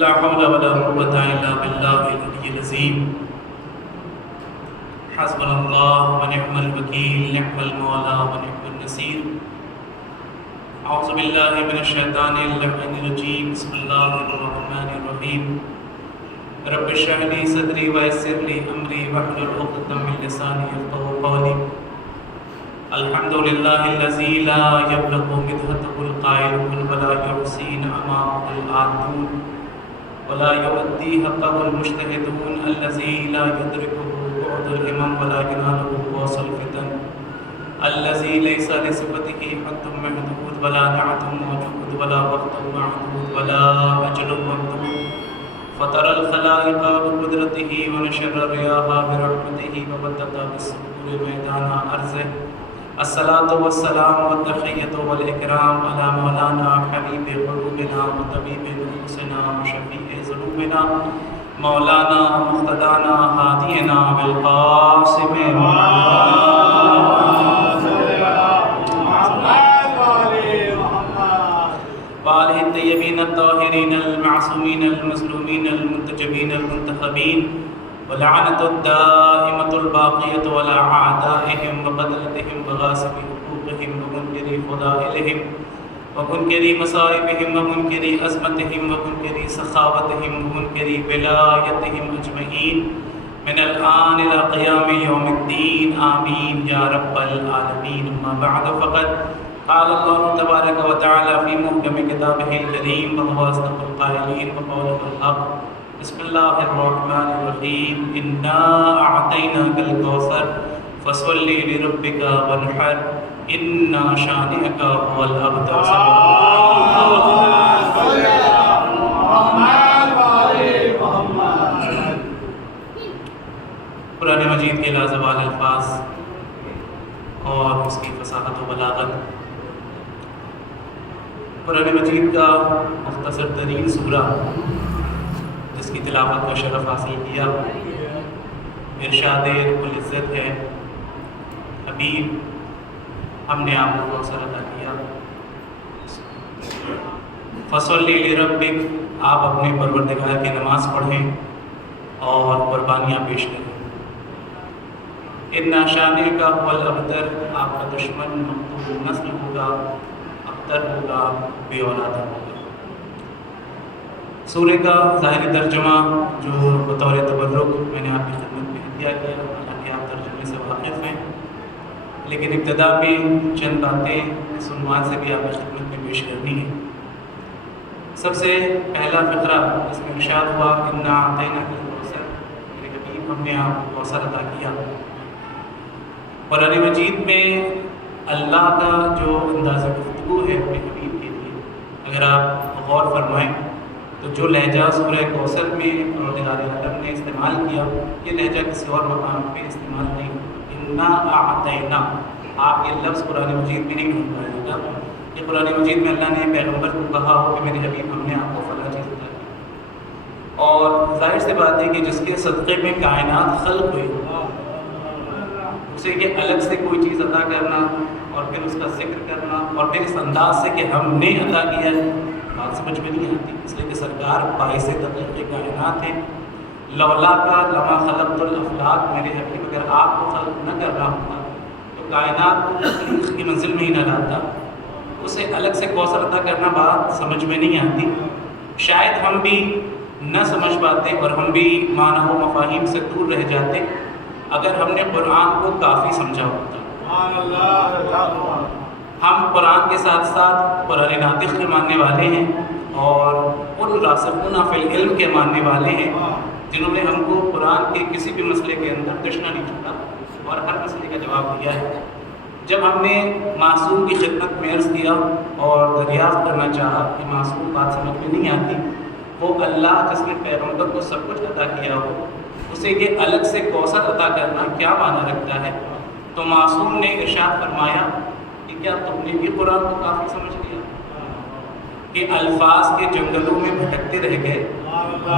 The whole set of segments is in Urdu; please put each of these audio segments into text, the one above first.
لا حول ولا قوة إلا بالله العلي العظيم حسبنا الله ونعم الوكيل نعم المولى ونعم النصير أعوذ بالله من الشيطان اللعين الرجيم بسم الله الرحمن الرحيم رب اشرح لي صدري ويسر لي أمري واحلل عقدة من لساني يفقهوا قولي الحمد لله الذي لا يبلغ مدحته القائلون ولا يحصي نعماءه العادون ولا يؤدي حقه المجتهدون الذي لا يدركه بعد الهمم ولا يناله واصل الفتن الذي ليس لصفته حد محدود ولا نعت موجود ولا وقت معدود ولا أجل ممدود فطر الخلائق بقدرته ونشر الرياح برحمته وبدد بالصخور ميدان أرضه الصلاة والسلام والتحية والإكرام على مولانا حبيب قلوبنا وطبيب نفوسنا وشفيع ذنوبنا مولانا مقتدانا هادينا بالقاسم وآله الطيبين الطاهرين المعصومين المظلومين المنتجبين المنتخبين ولعنة الدائمة الباقية ولا أعدائهم وقتلتهم وغاصب حقوقهم ومنكري فضائلهم ومنكري مصائبهم ومنكري أزمتهم ومنكري سخاوتهم ومنكري ولايتهم أجمعين من الآن إلى قيام يوم الدين آمين يا رب العالمين. أما بعد فقد قال الله تبارك وتعالى في محكم كتابه الكريم وهو أصدق القائلين وقوله الحق بسم الله الرحمن الرحيم إنا أعطيناك الكوثر فصل لربك وانحر إن شانئك هو الأبتر. قرآن مجید کے لازوال الفاظ اور اس کی فصاحت و بلاغت. قرآن مجید کا مختصر ترین سورہ جس کی تلاوت کا شرف حاصل کیا ارشاد رب العزت ہے حبیب ہم نے آپ کو کوثر عطا کیا فصلی لربک آپ اپنے پروردگار کی نماز پڑھیں اور قربانیاں پیش کریں. ان شانئک هو الابتر آپ کا دشمن مقتول نسل ہوگا ابتر ہوگا بے اولاد ہوگا. سورہ کا ظاہری ترجمہ جو بطور تبرک میں نے آپ کی خدمت میں عطیہ کیا حالانکہ آپ ترجمے سے واقف ہیں لیکن ابتدا میں چند باتیں اس عنوان سے بھی آپ کی خدمت میں پیش کرنی ہے. سب سے پہلا فقرہ جس میں ارشاد ہوا انا اعطیناک الکوثر میرے حبیب ہم نے آپ کو کوثر عطا کیا. قرآن مجید میں اللہ کا جو انداز گفتگو ہے اپنے حبیب کے لیے اگر آپ غور فرمائیں تو جو لہجہ سورہ کوثر میں پروردگار عالم نے استعمال کیا یہ لہجہ کسی اور مقام پہ استعمال نہیں ہوا. انا اعطینا آپ یہ لفظ قرآن مجید میں نہیں ڈھونڈ پائے گا. یہ قرآن مجید میں اللہ نے پیغمبر کو کہا ہو کہ میرے حبیب ہم نے آپ کو فلاں چیز عطا کی اور ظاہر سی بات ہے کہ جس کے صدقے میں کائنات خلق ہوئی اسے یہ الگ سے کوئی چیز عطا کرنا اور پھر اس کا ذکر کرنا اور پھر اس انداز سے کہ ہم نے عطا کیا ہے بات سمجھ میں نہیں آتی. اس لیے کہ سرکار باعث تخلیق کائنات ہیں. لولا کا لما خلقت الافلاک میرے حبیب اگر آپ کو خلق نہ کر رہا ہوتا تو کائنات کو تخلیق کی منزل میں ہی نہ لاتا. اسے الگ سے کوثر عطا کرنا بات سمجھ میں نہیں آتی. شاید ہم بھی نہ سمجھ پاتے اور ہم بھی معنی و مفاہیم سے دور رہ جاتے اگر ہم نے قرآن کو کافی سمجھا ہوتا. ہم قرآن کے ساتھ ساتھ قرآن ناطق کے ماننے والے ہیں اور ان راسخون فی العلم کے ماننے والے ہیں جنہوں نے ہم کو قرآن کے کسی بھی مسئلے کے اندر تشنا نہیں چھوڑا اور ہر مسئلے کا جواب دیا ہے. جب ہم نے معصوم کی خدمت میں عرض کیا اور دریافت کرنا چاہا کہ معصوم بات سمجھ میں نہیں آتی وہ اللہ جس نے پیغمبر کو سب کچھ عطا کیا ہو اسے یہ الگ سے کوثر عطا کرنا کیا معنی رکھتا ہے تو معصوم نے ارشاد فرمایا کہ کیا تم نے بھی قرآن کو کافی سمجھ لیا کہ الفاظ کے جنگلوں میں بھٹکتے رہ گئے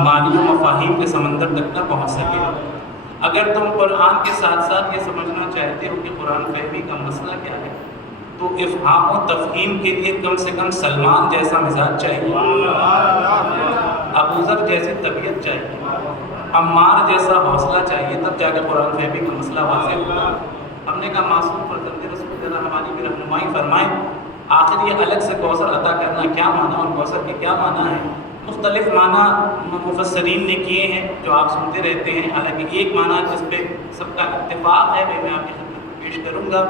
معنی و مفاہیم کے سمندر تک نہ پہنچ سکے. اگر تم قرآن کے ساتھ ساتھ یہ سمجھنا چاہتے ہو کہ قرآن فہمی کا مسئلہ کیا ہے تو افہام و تفہیم کے لیے کم سے کم سلمان جیسا مزاج چاہیے، ابوذر جیسی طبیعت چاہیے، عمار جیسا حوصلہ چاہیے، تب جا کے قرآن فہمی کا مسئلہ واضح ہوگا۔ ہم نے کہا معصوم فرزند رسول ذرا ہماری بھی رہنمائی فرمائیں، آخر یہ الگ سے کوثر عطا کرنا کیا معنی اور کوثر کے کیا معنی ہے؟ مختلف معنی مفسرین نے کیے ہیں جو آپ سنتے رہتے ہیں، حالانکہ ایک معنی جس پہ سب کا اتفاق ہے وہ میں آپ کی خدمت میں پیش کروں گا۔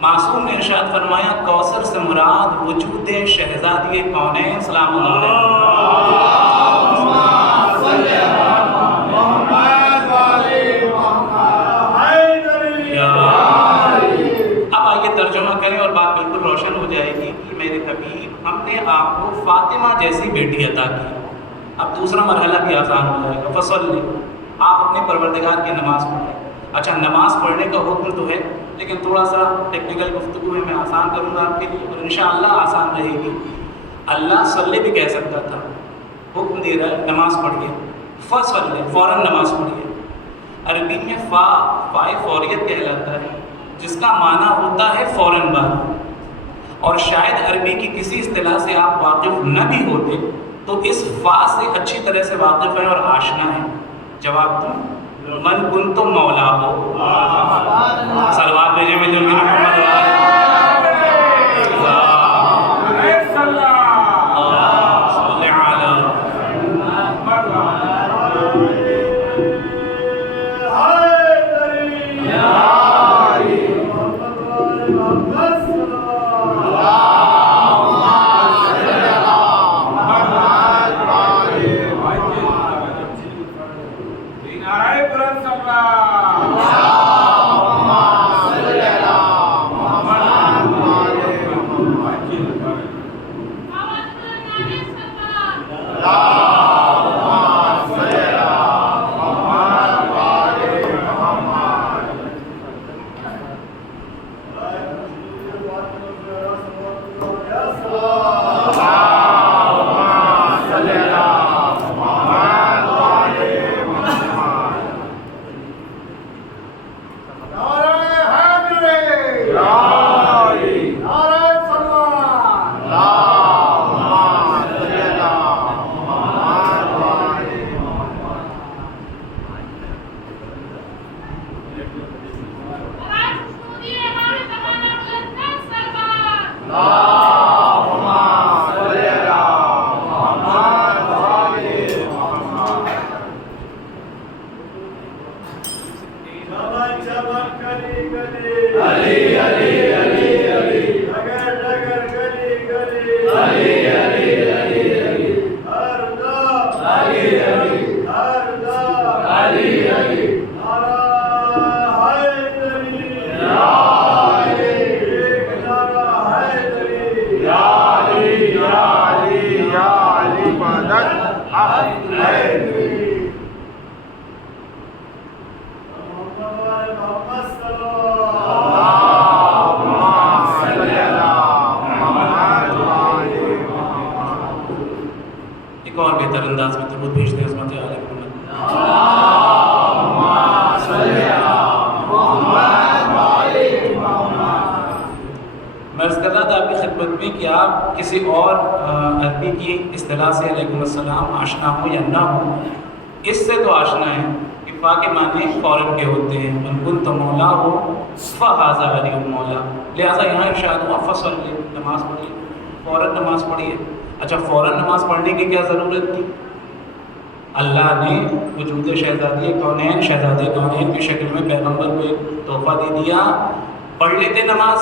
معصوم نے ارشاد فرمایا کوثر سے مراد وجود شہزادی کونین سلام اللہ علیہ۔ اب آئیے ترجمہ کریں اور بات بالکل روشن ہو جائے گی کہ میرے حبیب ہم نے آپ کو فاطمہ جیسی بیٹی عطا کی۔ اب دوسرا مرحلہ بھی آسان ہو جائے گا، فصلی آپ اپنے پروردگار کی نماز پڑھیں۔ اچھا نماز پڑھنے کا حکم تو ہے لیکن تھوڑا سا ٹیکنیکل گفتگو ہے، میں آسان کروں گا آپ کے لیے اور انشاءاللہ آسان رہے گی۔ اللہ صلی بھی کہہ سکتا تھا، حکم دے رہا ہے نماز پڑھیے، فصلی فوراً نماز پڑھیے۔ عربی میں فائے فوریت کہلاتا ہے جس کا معنی ہوتا ہے فوراً بعد، اور شاید عربی کی کسی اصطلاح سے آپ واقف نہ بھی ہوتے تو اس فا سے اچھی طرح سے واقف ہیں اور آشنا ہیں۔ جواب دوں من کنتم مولا ہو، صلوات بھیجیں میں جو ایک اور بہتر انداز میں درود بھیجتے ہیں عظمت اعلی محمد۔ میں عرض کر رہا تھا آپ کی خدمت میں کہ آپ کسی اور عربی کی اصطلاح سے علیکم السلام آشنا ہو یا نہ ہو، اس سے تو آشنا ہے کہ فا کے معنی فوراً کے ہوتے ہیں، من کنت مولا ہو فہذا علی مولا، لہٰذا یہاں ارشاد ہوا فصلی نماز پڑھیے، فوراً نماز پڑھیے۔ اچھا فوراً نماز پڑھنے کی کیا ضرورت تھی؟ اللہ نے وجود شہزادی کونین، شہزادی کونین کی شکل میں پیغمبر کو ایک تحفہ دے دیا، پڑھ لیتے نماز،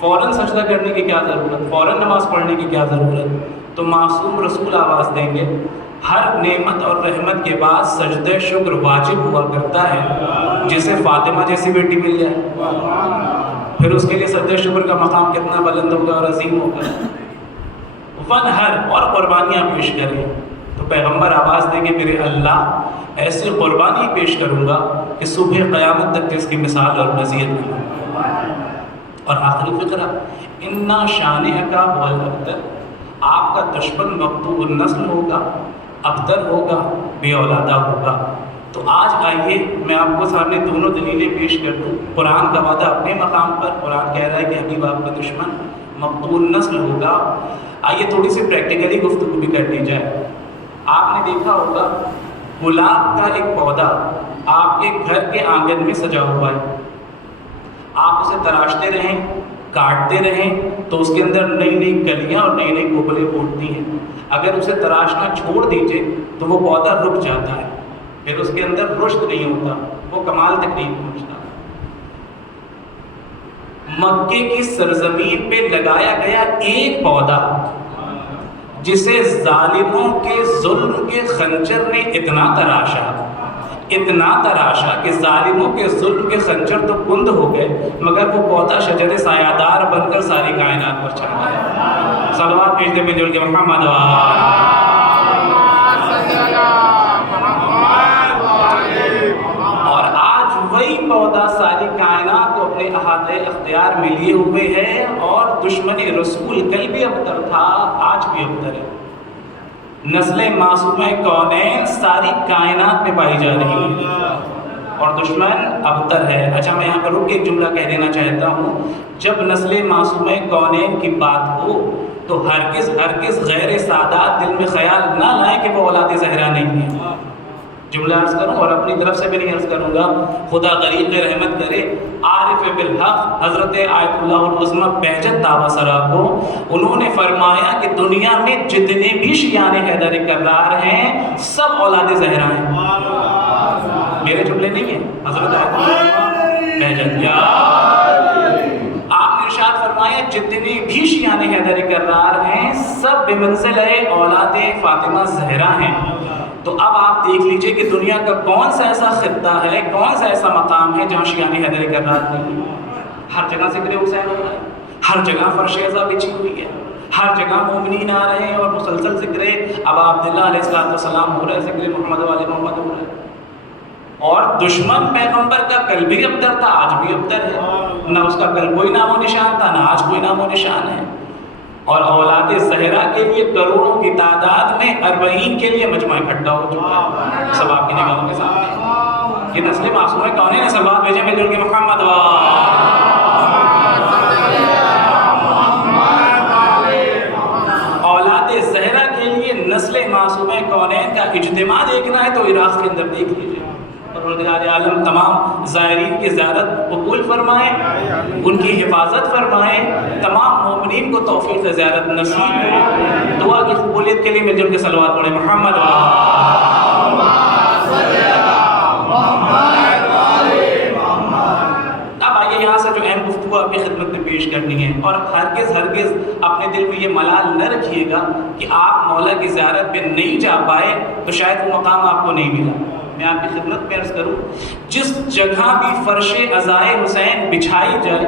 فوراً سجدہ کرنے کی کیا ضرورت، فوراً نماز پڑھنے کی کیا ضرورت؟ تو معصوم رسول آواز دیں گے ہر نعمت اور رحمت کے بعد سجدہ شکر واجب ہوا کرتا ہے، جسے فاطمہ جیسی بیٹی مل جائے پھر اس کے لیے سجدہ شکر کا مقام کتنا بلند ہوگا اور عظیم ہوگا۔ فن ہر اور قربانیاں پیش کریں تو پیغمبر آواز دیں گے میرے اللہ ایسی قربانی پیش کروں گا کہ صبح قیامت تک اس کی مثال اور نظیر نہیں ہو۔ اور آخری فقرہ انا شانہ کا بول ابتر، آپ کا دشمن مقطوع النسل ہوگا، ابتر ہوگا، بے اولادہ ہوگا۔ تو آج آئیے میں آپ کو سامنے دونوں دلیلیں پیش کر دوں. قرآن کا وعدہ اپنے مقام پر، قرآن کہہ رہا ہے کہ حبیب آپ کا دشمن مقتول نسل ہوگا. آئیے تھوڑی سی پریکٹیکلی گفتگو بھی کر لی جائے. آپ نے دیکھا ہوگا گلاب کا ایک پودا آپ کے گھر کے آنگن میں سجا ہوا ہے. آپ اسے تراشتے رہیں، کاٹتے رہیں تو اس کے اندر نئی نئی کلیاں اور نئی نئی کوپلیں پھوٹتی ہیں. اگر اسے تراشنا چھوڑ دیجیے تو وہ پودا رک جاتا ہے، پھر اس کے اندر رشد نہیں ہوتا، وہ کمال تک نہیں پہنچتا. مکے کی سرزمین پہ لگایا گیا ایک پودا جسے ظالموں کے ظلم کے خنجر نے اتنا تراشا کہ ظالموں کے ظلم کے خنجر تو بند ہو گئے، مگر وہ پودا شجر سایہ دار بن کر ساری کائنات پر چھا گیا. صلوات بھیج دیں مل کے محمد. اور آج وہی پودا ساری کائنات کو اپنے احاطے اختیار میں لیے ہوئے ہے، اور دشمن رسول کل بھی ابتر تھا، آج بھی ابتر ہے. نسل معصومہ کونین ساری کائنات میں پائی جا رہی ہے اور دشمن ابتر ہے. اچھا میں یہاں پر رک کے ایک جملہ کہہ دینا چاہتا ہوں. جب نسل معصومہ کونین کی بات ہو تو ہرگز غیر سادات دل میں خیال نہ لائیں کہ وہ اولاد زہرا نہیں ہے. جملہ عرض کروں اور اپنی طرف سے بھی نہیں عرض کروں گا، خدا غریب رحمت کرے. عارف بالحق حضرت آیت اللہ العظمہ بہجت دعویٰ سرا کو انہوں نے فرمایا کہ دنیا میں جتنے بھی شیعان حیدر کرار ہیں سب اولاد زہرا ہیں. میرے جملے نہیں ہیں، حضرت آیت اللہ بہجت. آپ نے ارشاد فرمایا جتنے بھی شیعان حیدر کرار ہیں سب بمنزلہ اولاد فاطمہ زہرا ہیں. تو اب آپ دیکھ لیجئے کہ دنیا کا کون سا ایسا خطہ ہے، کون سا ایسا مقام ہے جہاں شیعان حیدر کرار نہیں. ہر جگہ ذکر حسین ہو رہا ہے، ہر جگہ فرش عزا بچھی ہوئی ہے، ہر جگہ مومنین آ رہے ہیں اور مسلسل ذکر ابا عبداللہ علیہ السلام ہو رہا ہے، ذکر محمد والے محمد ہو رہا ہے. اور دشمن پیغمبر کا کل بھی ابتر تھا، آج بھی ابتر ہے. نہ اس کا کل کوئی نام و نشان تھا، نہ آج کوئی نام و نشان ہے. اور اولاد زہرا کے لیے کروڑوں کی تعداد میں 40 کے لیے مجمع اکٹھا ہو چکا ہے. سب آپ کی نگاہوں کے سامنے یہ نسل معصومہ کون ہے؟ سب بات بھیجیں مل کے محمد. اولاد زہرا کے لیے نسل معصومہ کونین کا اجتماع دیکھنا ہے تو عراق کے اندر دیکھ لیجیے. پروردگار عالم تمام زائرین کی زیارت قبول فرمائے، ان کی حفاظت فرمائے، تمام مومنین کو توفیق زیارت نصیب کرے. دعا کی قبولیت کے لیے مل جل کے صلوات پڑھیں محمد. اب آئیے یہاں سے جو اہم گفتگو آپ کی خدمت میں پیش کرنی ہے، اور ہرگز اپنے دل میں یہ ملال نہ رکھیے گا کہ آپ مولا کی زیارت پہ نہیں جا پائے تو شاید وہ مقام آپ کو نہیں ملا. میں آپ کی خدمت میں عرض کروں، جس جگہ بھی فرش عزائے حسین بچھائی جائے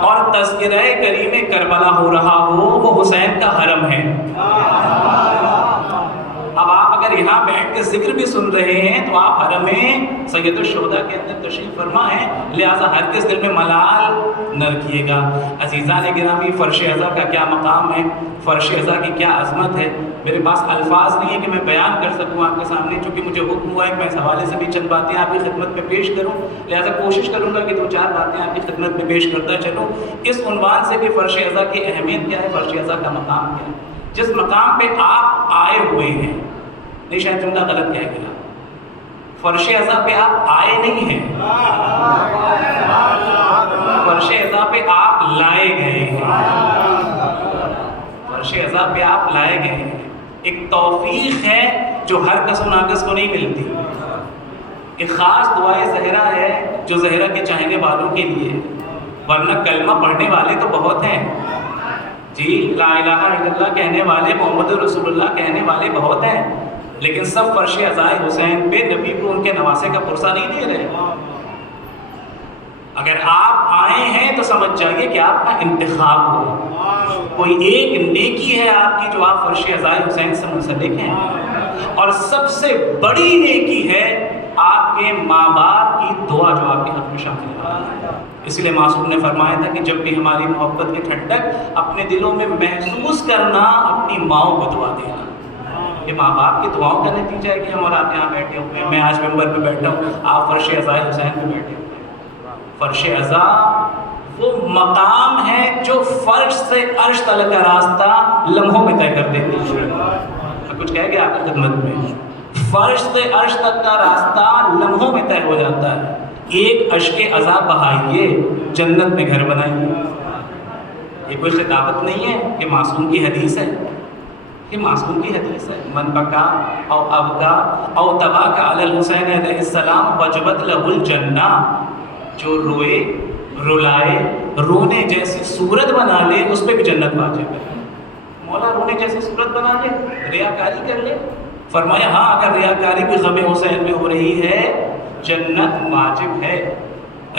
اور تذکرہ کریم کربلا ہو رہا ہو وہ حسین کا حرم ہے. اب آپ اگر یہاں بیٹھ کے ذکر بھی سن رہے ہیں تو آپ حرم سید الشہداء کے اندر تشریف فرما ہیں، لہٰذا ہرگز دل میں ملال نہ رکھیے گا. عزیزان گرامی، فرش عزا کا کیا مقام ہے، فرش عزا کی کیا عظمت ہے. میرے پاس الفاظ نہیں ہے کہ میں بیان کر سکوں آپ کے سامنے، چونکہ مجھے حکم ہوا ہے کہ میں اس حوالے سے بھی چند باتیں آپ کی خدمت میں پیش کروں. لہٰذا کوشش کروں گا کہ 2-4 باتیں آپ کی خدمت میں پیش کرتا چلوں اس عنوان سے کہ فرش عزا کی اہمیت کیا ہے، فرش عزا کا مقام کیا ہے. جس مقام پہ آپ آئے ہوئے ہیں، نہیں شاید جملہ غلط کہہ گیا، فرش عزا پہ آپ آئے نہیں ہیں، فرش عزا پہ آپ لائے گئے ہیں. فرش عزا پہ آپ لائے گئے ہیں. ایک توفیق ہے جو ہر کس و ناکس کو نہیں ملتی. ایک خاص دعائے زہرا ہے جو زہرا کے چاہنے والوں کے لیے، ورنہ کلمہ پڑھنے والے تو بہت ہیں جی، لا الہ الا اللہ کہنے والے، محمد رسول اللہ کہنے والے بہت ہیں، لیکن سب فرش عزائے حسین پہ نبی کو ان کے نواسے کا پرسہ نہیں دے رہے. اگر آپ آئے ہیں تو سمجھ جائیے کہ آپ کا انتخاب ہوا، کوئی ایک نیکی ہے آپ کی جو آپ فرش عزائے حسین سے منسلک ہیں، اور سب سے بڑی نیکی ہے آپ کے ماں باپ کی دعا جو آپ کے حق میں شامل ہے. اس لیے معصوم نے فرمایا تھا کہ جب بھی ہماری محبت کی ٹھنڈک اپنے دلوں میں محسوس کرنا، اپنی ماؤں کو دعا دینا. یہ ماں باپ کی دعاؤں کا نتیجہ ہے کہ ہم اور آپ یہاں بیٹھے ہوئے ہیں. میں آج ممبر پہ بیٹھا ہوں, آپ فرش عزائے حسین پہ بیٹھے ہوئے ہیں. فرش عزا وہ مقام ہے جو فرش سے عرش تک کا راستہ لمحوں میں طے کر دیتی ہے. میں کچھ کہہ گیا آپ کی خدمت میں, فرش سے عرش تک کا راستہ لمحوں میں طے ہو جاتا ہے. ایک اشک عزا بہائیے, جنت میں گھر بنائیے. یہ کوئی خطابت نہیں ہے, یہ معصوم کی حدیث ہے. یہ معصوم کی حدیث ہے. من بکا او ابکا او تباکا علی الحسین علیہ السلام وجبت لہ الجنہ. جو روئے, رلائے, رونے جیسی صورت بنا لے, اس پہ بھی جنت واجب ہے. مولا رونے جیسی صورت بنا لے, ریاکاری کر لے. فرمایا ہاں اگر ریاکاری بھی غم حسین میں ہو رہی ہے, جنت واجب ہے.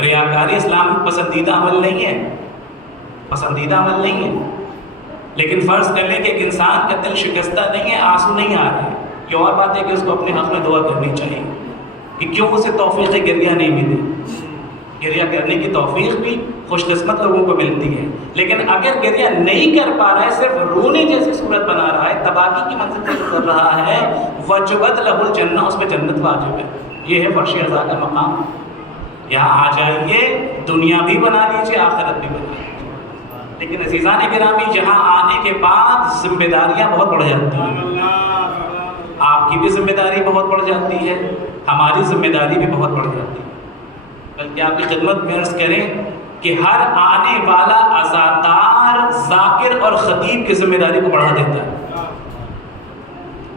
ریاکاری اسلام میں پسندیدہ عمل نہیں ہے, پسندیدہ عمل نہیں ہے. لیکن فرض کر لیں کہ ایک انسان کا دل شکستہ نہیں ہے, آنسو نہیں آ رہے, یہ اور بات ہے کہ اس کو اپنے حق میں دعا کرنی چاہیے کہ کیوں اسے توفیق گریہ نہیں ملی. گریہ کرنے کی توفیق بھی خوش قسمت لوگوں کو ملتی ہے, لیکن اگر گریہ نہیں کر پا رہا ہے, صرف رونے جیسی صورت بنا رہا ہے, تباہی کی منزل سے گزر رہا ہے, وجبت لہ الجنہ, اس پہ جنت واجب ہے. یہ ہے فرش عزا کا مقام. یہاں آ جائیے, دنیا بھی بنا لیجیے, آخرت بھی بنا لیجیے. لیکن عزیزان گرامی, یہاں آنے کے بعد ذمہ داریاں بہت بڑھ جاتی ہیں. آپ کی بھی ذمہ داری بہت بڑھ جاتی ہے, ہماری ذمہ داری بھی بہت بڑھ جاتی ہے. بلکہ آپ کی خدمت میں عرض کریں کہ ہر آنے والا عزادار ذاکر اور خطیب کی ذمہ داری کو بڑھا دیتا ہے.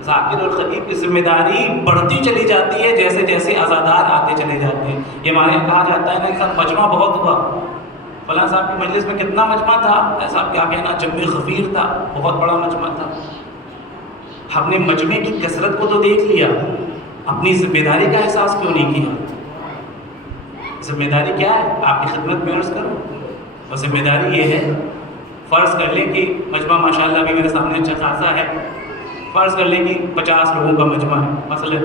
ذاکر اور خطیب کی ذمہ داری بڑھتی چلی جاتی ہے جیسے جیسے عزادار آتے چلے جاتے ہیں. یہ ہمارے یہاں کہا جاتا ہے نا, ایک مجمع بہت ہوا, فلاں صاحب کی مجلس میں کتنا مجمع تھا, ایسا کیا کہنا, جمع خفیر تھا, بہت بڑا مجمع تھا. ہم نے مجمع کی کثرت کو تو دیکھ لیا, اپنی ذمہ داری کا احساس کیوں نہیں کیا؟ ذمہ داری کیا ہے؟ آپ کی خدمت میں عرض کروں, اور ذمہ داری یہ ہے, فرض کر لیں کہ مجمع ماشاءاللہ ابھی میرے سامنے اچھا خاصا ہے, فرض کر لیں کہ 50 لوگوں کا مجمع ہے مثلا,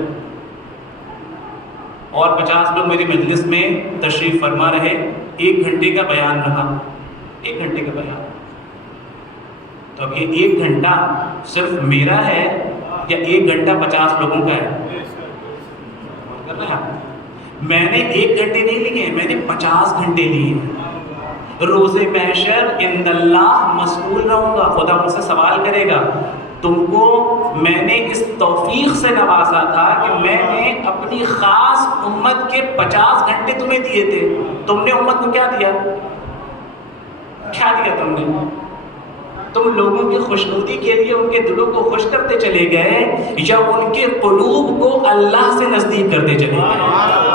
اور 50 لوگ میری مجلس میں تشریف فرما رہے, 1 گھنٹے کا بیان رہا, 1 گھنٹے کا بیان. تو اب یہ 1 گھنٹہ صرف میرا ہے یا 1 گھنٹہ 50 لوگوں کا ہے؟ کر رہے ہیں, میں نے 1 گھنٹے نہیں لیے, میں نے 50 گھنٹے لیے. روز محشر عند اللہ مسئول رہوں گا, خدا مجھ سے سوال کرے گا, تم کو میں نے اس توفیق سے نوازا تھا کہ میں نے اپنی خاص امت کے 50 گھنٹے تمہیں دیے تھے, تم نے امت کو کیا دیا؟ کیا دیا تم نے؟ تم لوگوں کی خوشنودی کے لیے ان کے دلوں کو خوش کرتے چلے گئے یا ان کے قلوب کو اللہ سے نزدیک کرتے چلے گئے؟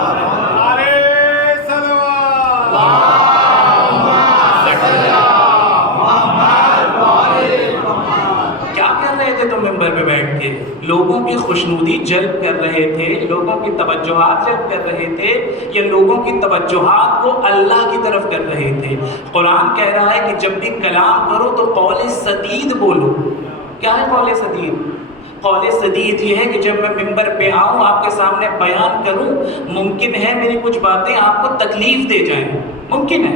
ممبر پہ بیٹھ کے لوگوں کی خوشنودی جلب کر رہے تھے, لوگوں کی توجہات جلب کر رہے تھے, یا لوگوں کی توجہات کو اللہ کی طرف کر رہے تھے؟ قرآن کہہ رہا ہے کہ جب بھی کلام کرو تو قول سدید بولو. کیا ہے قول سدید؟ قول سدید یہ ہے کہ جب میں ممبر پہ آؤں, آپ کے سامنے بیان کروں, ممکن ہے میری کچھ باتیں آپ کو تکلیف دے جائیں, ممکن ہے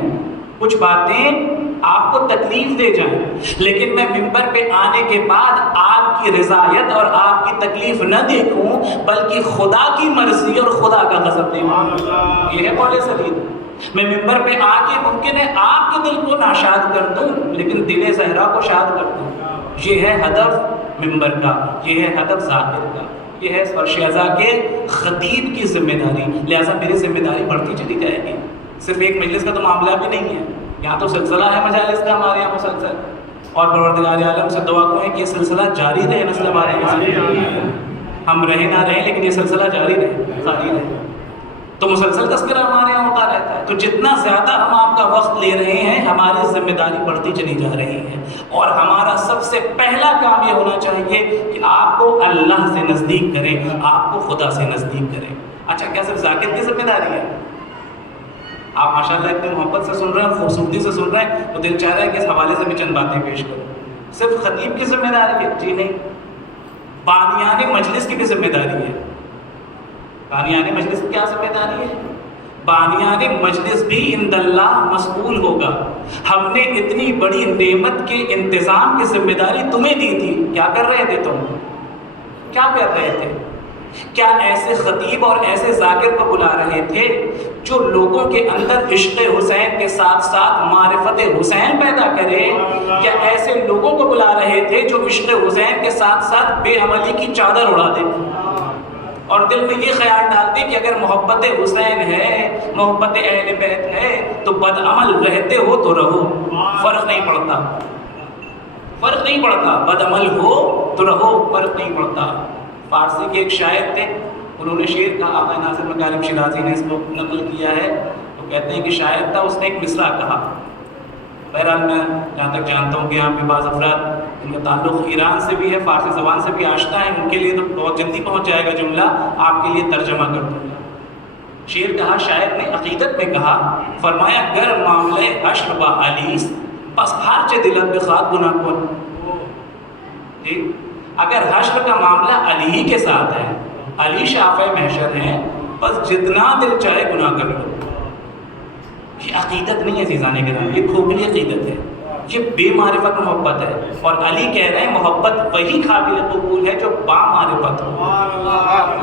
کچھ باتیں آپ کو تکلیف دے جائیں, لیکن میں ممبر پہ آنے کے بعد آپ کی رضایت اور آپ کی تکلیف نہ دیکھوں, بلکہ خدا کی مرضی اور خدا کا غضب دیکھوں. یہ ہے قول سدید. میں ممبر پہ آ کے ممکن ہے آپ کے دل کو ناشاد کر دوں, لیکن دل زہرا کو شاد کر دوں. یہ ہے ہدف ممبر کا, یہ ہے ہدف ذاکر کا, یہ ہے فرش عزا کے خطیب کی ذمہ داری. لہٰذا میری ذمہ داری بڑھتی چلی جائے گی. صرف ایک مجلس کا تو معاملہ بھی نہیں ہے, یہاں تو سلسلہ ہے مجالس کا ہمارے یہاں مسلسل, اور پروردگار عالم سے دعا کو ہے کہ یہ سلسلہ جاری رہے نسل ہمارے یہاں, ہم رہے نہ رہے لیکن یہ سلسلہ جاری رہے, جاری رہے. تو مسلسل تذکرہ ہمارے یہاں ہوتا رہتا ہے. تو جتنا زیادہ ہم آپ کا وقت لے رہے ہیں, ہماری ذمہ داری بڑھتی چلی جا رہی ہے, اور ہمارا سب سے پہلا کام یہ ہونا چاہیے کہ آپ کو اللہ سے نزدیک کریں, آپ کو خدا سے نزدیک کریں. اچھا, کیا صرف ذاکر کی ذمہ داری ہے؟ آپ ماشاءاللہ اتنی محبت سے سن رہے ہیں, خوبصورتی سے سن رہے ہیں, تو دل چاہ رہا ہے کہ اس حوالے سے بھی چند باتیں پیش کروں. صرف خطیب کی ذمہ داری ہے؟ جی نہیں, بانیان مجلس کی بھی ذمہ داری ہے. بانیان مجلس کی کیا ذمہ داری ہے؟ بانیان مجلس بھی عند اللہ مسئول ہوگا. ہم نے اتنی بڑی نعمت کے انتظام کی ذمہ داری تمہیں دی تھی, کیا کر رہے تھے تم؟ کیا کر رہے تھے؟ کیا ایسے خطیب اور ایسے ذاکر کو بلا رہے تھے جو لوگوں کے اندر عشق حسین کے ساتھ ساتھ معرفت حسین پیدا کرے؟ کیا ایسے لوگوں کو بلا رہے تھے جو عشق حسین کے ساتھ ساتھ بے عملی کی چادر اڑا دے اور دل میں یہ خیال ڈالتے کہ اگر محبت حسین ہے، محبت اہل بیت ہے تو بد عمل رہتے ہو تو رہو، فرق نہیں پڑتا، فرق نہیں پڑتا، بد عمل ہو تو رہو، فرق نہیں پڑتا۔ فارسی کے ایک شاعر تھے، انہوں نے شعر کہا، آقا ناصر مکارم شیرازی نے اس کو نقل کیا ہے، وہ کہتے ہیں کہ شاعر تھا، اس نے ایک مصرع کہا۔ بہرحال میں جہاں تک جانتا ہوں کہ یہاں پہ بعض افراد ان کا تعلق ایران سے بھی ہے، فارسی زبان سے بھی آشنا ہے، ان کے لیے تو بہت جلدی پہنچ جائے گا جملہ، آپ کے لیے ترجمہ کر دوں گا۔ شعر کہا، شاعر نے عقیدت میں کہا، فرمایا گر معاملے حشر با علیس پس ہر چے دلت بخواد گناہ کن۔ جی اگر حشر کا معاملہ علی ہی کے ساتھ ہے، علی شافع محشر ہیں، بس جتنا دل چاہے گناہ کر لو۔ یہ عقیدت نہیں ہے عزیزان کرام، یہ کھوکھلی عقیدت ہے، یہ بے معرفت محبت ہے، اور علی کہہ رہے ہیں محبت وہی قابل قبول ہے جو با معرفت ہو،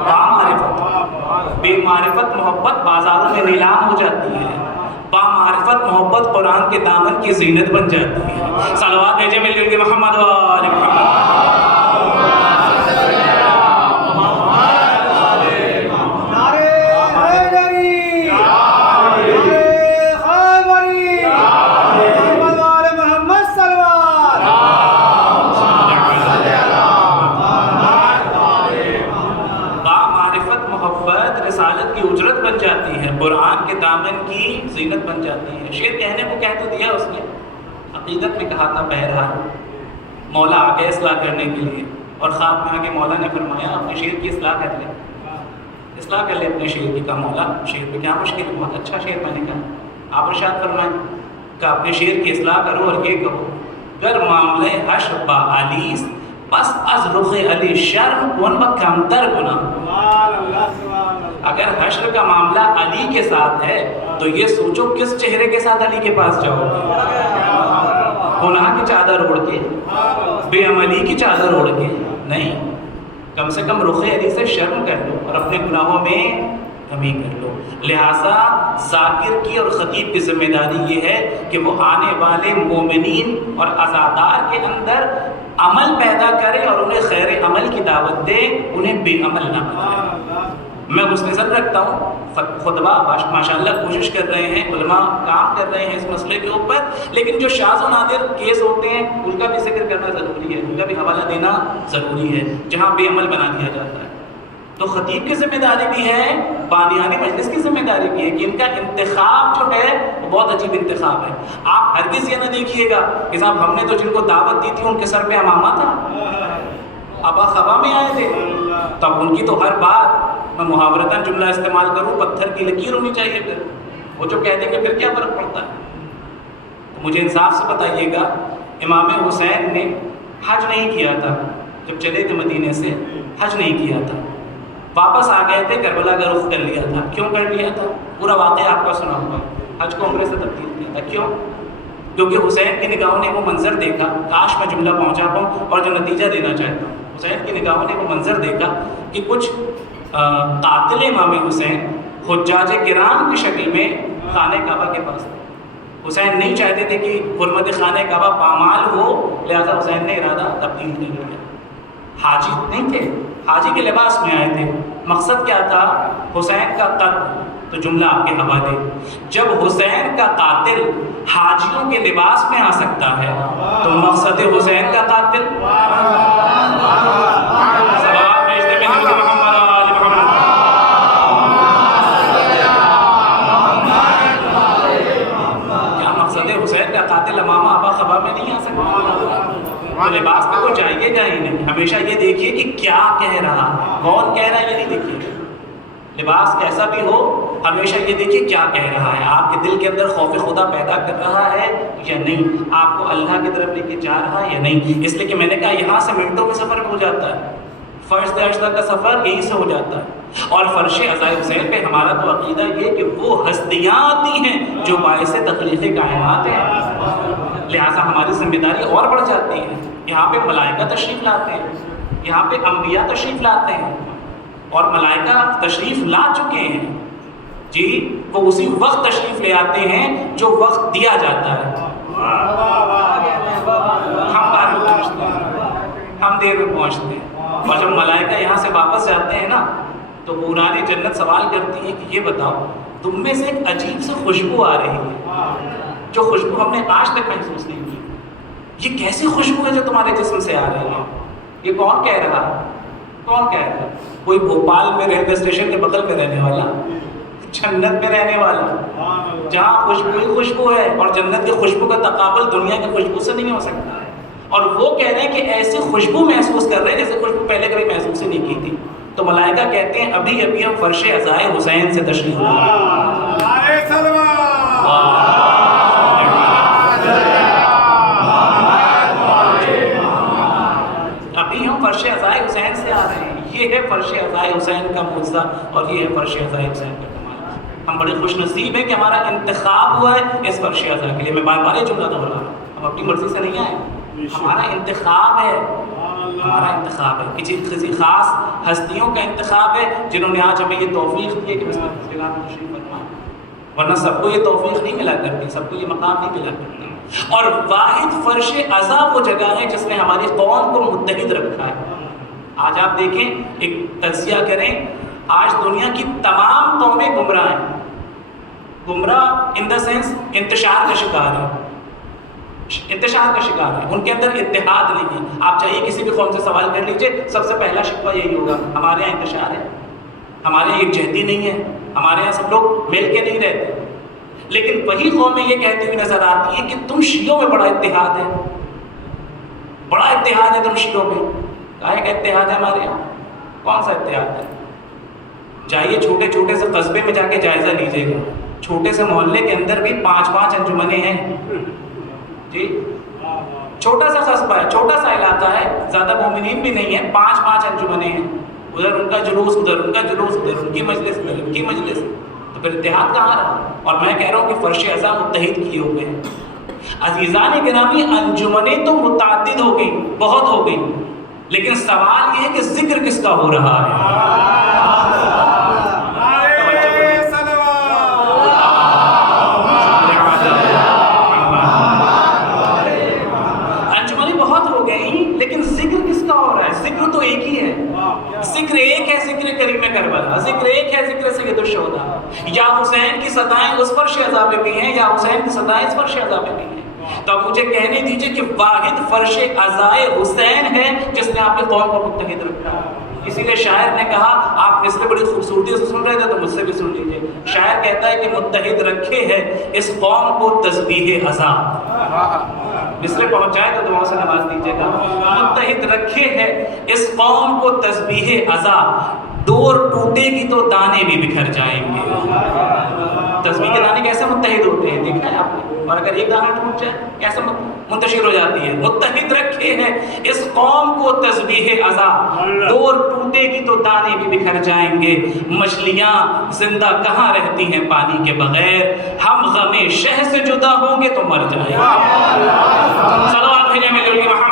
با معرفت۔ بے معرفت محبت بازاروں میں نیلام ہو جاتی ہے، با معرفت محبت قرآن کے دامن کی زینت بن جاتی ہے۔ صلوات بھیجے مل کے محمد و آل محمد۔ قرآن کے دامن کی زینت بن جاتی ہے۔ شعر کہنے کو کہہ تو دیا اس نے، عقیدت میں کہا تھا بہرحال مولا آ گئے اصلاح کرنے کے لیے، اور خواب میں آ کے مولا نے فرمایا اپنے شعر کی اصلاح کر لے، اصلاح کر لے اپنے شعر کی۔ کہا مولا شعر پہ کیا مشکل ہے، بہت اچھا شعر میں نے کہا۔ آپ ارشاد فرمائیں کہ اپنے شعر کی اصلاح کرو اور یہ کہو، گر معاملے حشر با علیس بس از رخ علی شرم ون با کمتر گناہ۔ اگر حشر کا معاملہ علی کے ساتھ ہے تو یہ سوچو کس چہرے کے ساتھ علی کے پاس جاؤ گے؟ گناہ کی چادر اوڑھ کے، بے عملی کی چادر اوڑھ کے نہیں، کم سے کم رخ علی سے شرم کر لو اور اپنے گناہوں میں کمی کر لو۔ لہٰذا ذاکر کی اور خطیب کی ذمہ داری یہ ہے کہ وہ آنے والے مومنین اور عزادار کے اندر عمل پیدا کرے اور انہیں خیر عمل کی دعوت دے، انہیں بے عمل نہ بنائے۔ میں اس نظر رکھتا ہوں خطبہ ماشاءاللہ کوشش کر رہے ہیں، علماء کام کر رہے ہیں اس مسئلے کے اوپر، لیکن جو شاذ و نادر کیس ہوتے ہیں ان کا بھی ذکر کرنا ضروری ہے، ان کا بھی حوالہ دینا ضروری ہے جہاں بے عمل بنا دیا جاتا ہے۔ تو خطیب کی ذمہ داری بھی ہے، بانیان مجلس کی ذمہ داری بھی ہے کہ ان کا انتخاب جو ہے وہ بہت عجیب انتخاب ہے۔ آپ ہرگز یہ نہ دیکھیے گا کہ صاحب ہم نے تو جن کو دعوت دی تھی ان کے سر پہ امامہ تھا، ابا خبا میں آئے تھے، تب ان کی تو ہر بات میں محاورتاً جملہ استعمال کروں پتھر کی لکیر ہونی چاہیے، پھر وہ جو کہہ دیں گے پھر کیا فرق پڑتا ہے؟ تو مجھے انصاف سے بتائیے گا، امام حسین نے حج نہیں کیا تھا، جب چلے تھے مدینے سے حج نہیں کیا تھا، واپس آ گئے تھے، کربلا کا رخ کر لیا تھا۔ کیوں کر لیا تھا؟ پورا واقعہ آپ کا سنا ہوگا، حج کو عمرے سے تبدیل کیا تھا۔ کیوں؟ کیونکہ حسین کی نگاہوں نے وہ منظر دیکھا، کاش میں جملہ پہنچا پاؤں اور جو نتیجہ دینا چاہتا ہوں، حسین کی نگاہوں نے وہ منظر دیکھا کہ کچھ قاتل امام حسین حجاج کرام کی شکل میں خانہ کعبہ کے پاس تھے۔ حسین نہیں چاہتے تھے کہ حرمت خانہ کعبہ پامال ہو، لہذا حسین نے ارادہ تبدیل کر لیا۔ حاجی نہیں تھے، حاجی کے لباس میں آئے تھے۔ مقصد کیا تھا؟ حسین کا قتل۔ تو جملہ آپ کے حوالے، جب حسین کا قاتل حاجیوں کے لباس میں آ سکتا ہے تو مقصد حسین کا قاتل لباس میں تو جائیے گا ہی نہیں، ہمیشہ یہ دیکھیے کہ کیا کہہ رہا ہے، کون کہہ رہا ہے یہ نہیں دیکھیے، لباس کیسا بھی ہو ہمیشہ یہ دیکھیے کیا کہہ رہا ہے، آپ کے دل کے اندر خوف خدا پیدا کر رہا ہے یا نہیں، آپ کو اللہ کی طرف لے کے جا رہا ہے یا نہیں۔ اس لیے کہ میں نے کہا یہاں سے منٹوں میں سفر ہو جاتا ہے، فرش اشتہ کا سفر یہیں سے ہو جاتا ہے، اور فرش عزائے حسین پہ ہمارا تو عقیدہ یہ کہ وہ ہستیاں آتی ہیں جو باعث تخلیق کائنات ہیں، لہٰذا ہماری ذمہ داری اور بڑھ جاتی ہے۔ یہاں پہ ملائکہ تشریف لاتے ہیں، یہاں پہ انبیاء تشریف لاتے ہیں اور ملائکہ تشریف لا چکے ہیں جی، وہ اسی وقت تشریف لے آتے ہیں جو وقت دیا جاتا ہے۔ ہم بعد میں پہنچتے ہیں، ہم دیر میں پہنچتے ہیں، اور جب ملائکہ یہاں سے واپس جاتے ہیں نا تو پرانی جنت سوال کرتی ہے کہ یہ بتاؤ تم میں سے ایک عجیب سی خوشبو آ رہی ہے جو خوشبو ہم نے آج تک محسوس نہیں کی، یہ کیسی خوشبو ہے جو تمہارے جسم سے آ رہی ہے؟ یہ کون کہہ رہا؟ کون کہہ رہا؟ کوئی بھوپال میں ریلوے اسٹیشن کے بغل میں رہنے والا، جنت میں رہنے والا، جہاں خوشبو ہی خوشبو ہے، اور جنت کی خوشبو کا تقابل دنیا کی خوشبو سے نہیں ہو سکتا ہے، اور وہ کہہ رہے ہیں کہ ایسی خوشبو محسوس کر رہے ہیں جیسے خوشبو پہلے کبھی محسوس ہی نہیں کی تھی۔ تو ملائکہ کہتے ہیں ابھی ابھی ہم فرش عزائے حسین سے تشریف لائے، ابھی ہم فرش عزائے حسین سے آ رہے ہیں۔ یہ ہے فرش عزائے حسین کا معجزہ، اور یہ ہے فرش عزائے حسین کا کمال۔ ہم بڑے خوش نصیب ہیں کہ ہمارا انتخاب ہوا ہے اس فرش عزا کے لیے۔ میں بار بار یہ جملہ دہرا رہا ہوں، ہم اپنی مرضی سے نہیں آئے، ہمارا انتخاب ہے، ہمارا انتخاب ہے، کسی خاص ہستیوں کا انتخاب ہے جنہوں نے آج ہمیں یہ توفیق دی ہے کہ تشریف فرمائیں، ورنہ سب کو یہ توفیق نہیں ملا کرتی، سب کو یہ مقام نہیں ملا کرتا۔ اور واحد فرش عزا وہ جگہ ہے جس نے ہماری قوم کو متحد رکھا ہے۔ آج آپ دیکھیں، ایک تجزیہ کریں، آج دنیا کی تمام قومیں گمراہ ہیں، گمراہ ان دا سینس انتشار کا شکار ہے، انتشار کا شکار ہے، ان کے اندر اتحاد نہیں ہے۔ آپ چاہیے کسی بھی قوم سے سوال کر لیجئے، سب سے پہلا شکوہ یہی ہوگا، ہمارے یہاں انتشار ہے، ہمارے یہاں یکجہتی نہیں ہے، ہمارے یہاں سب لوگ مل کے نہیں رہتے۔ لیکن وہی قومیں یہ کہتی ہوئی نظر آتی ہیں کہ تم شیعوں میں بڑا اتحاد ہے، بڑا اتحاد ہے تم شیعوں میں۔ کہا کہ اتحاد ہے ہمارے یہاں؟ کون سا اتحاد ہے؟ جائیے چھوٹے چھوٹے سے قصبے میں جا کے جائزہ لیجئے گا، چھوٹے سے محلے کے اندر بھی 5 انجمنیں ہیں جی، چھوٹا سا قصبہ ہے، چھوٹا سا علاقہ ہے، زیادہ مومنین بھی نہیں ہے، 5 انجمنیں ہیں، ادھر ان کا جلوس، ادھر ان کا جلوس، ادھر ان کی مجلس، ادھر ان کی مجلس، تو پھر اتحاد کہاں رہا؟ اور میں کہہ رہا ہوں کہ فرش عزا متحد کیے ہوئے ہیں۔ عزیزان گرامی، انجمنیں تو متعدد ہو گئی، بہت ہو گئی، لیکن سوال یہ ہے کہ ذکر کس کا ہو رہا ہے؟ ذکر ایک ہے، ذکر کریم کربلا، ذکر ایک ہے، ذکر سید الشہداء۔ یا حسین کی صدائیں اس فرش عزا میں بھی ہیں، یا حسین کی صدائیں اس فرش عزا میں بھی ہیں۔ تو اب مجھے کہنے دیجئے کہ واحد فرش عزائے حسین ہے جس نے آپ کی قوم کو متحد رکھا۔ اسی لیے شاعر نے کہا، آپ مصرے بڑی خوبصورتی سے سن رہے تھے تو مجھ سے بھی سن لیجئے، شاعر کہتا ہے کہ متحد رکھے ہے اس قوم کو تسبیح عزا۔ مصرے پہنچ جائے تو دعاؤں سے نواز دیجیے گا۔ متحد رکھے ہے اس قوم کو تسبیح عزا، ڈور ٹوٹے گی تو دانے بھی بکھر جائیں گے۔ تسبیح کے دانے کیسے متحد ہوتے ہیں دیکھا ہے آپ نے؟ اور اگر ایک دانہ ٹوٹ جائے کیسے منتشر ہو جاتی ہے؟ متحد رکھے ہے اس قوم کو تسبیح عزا، ڈور ٹوٹے گی تو دانے بھی بکھر جائیں گے۔ مچھلیاں زندہ کہاں رہتی ہیں پانی کے بغیر، ہم غم شہ سے جدا ہوں گے تو مر جائیں گے۔ صلوات بھیجیں میرے نبی محمد۔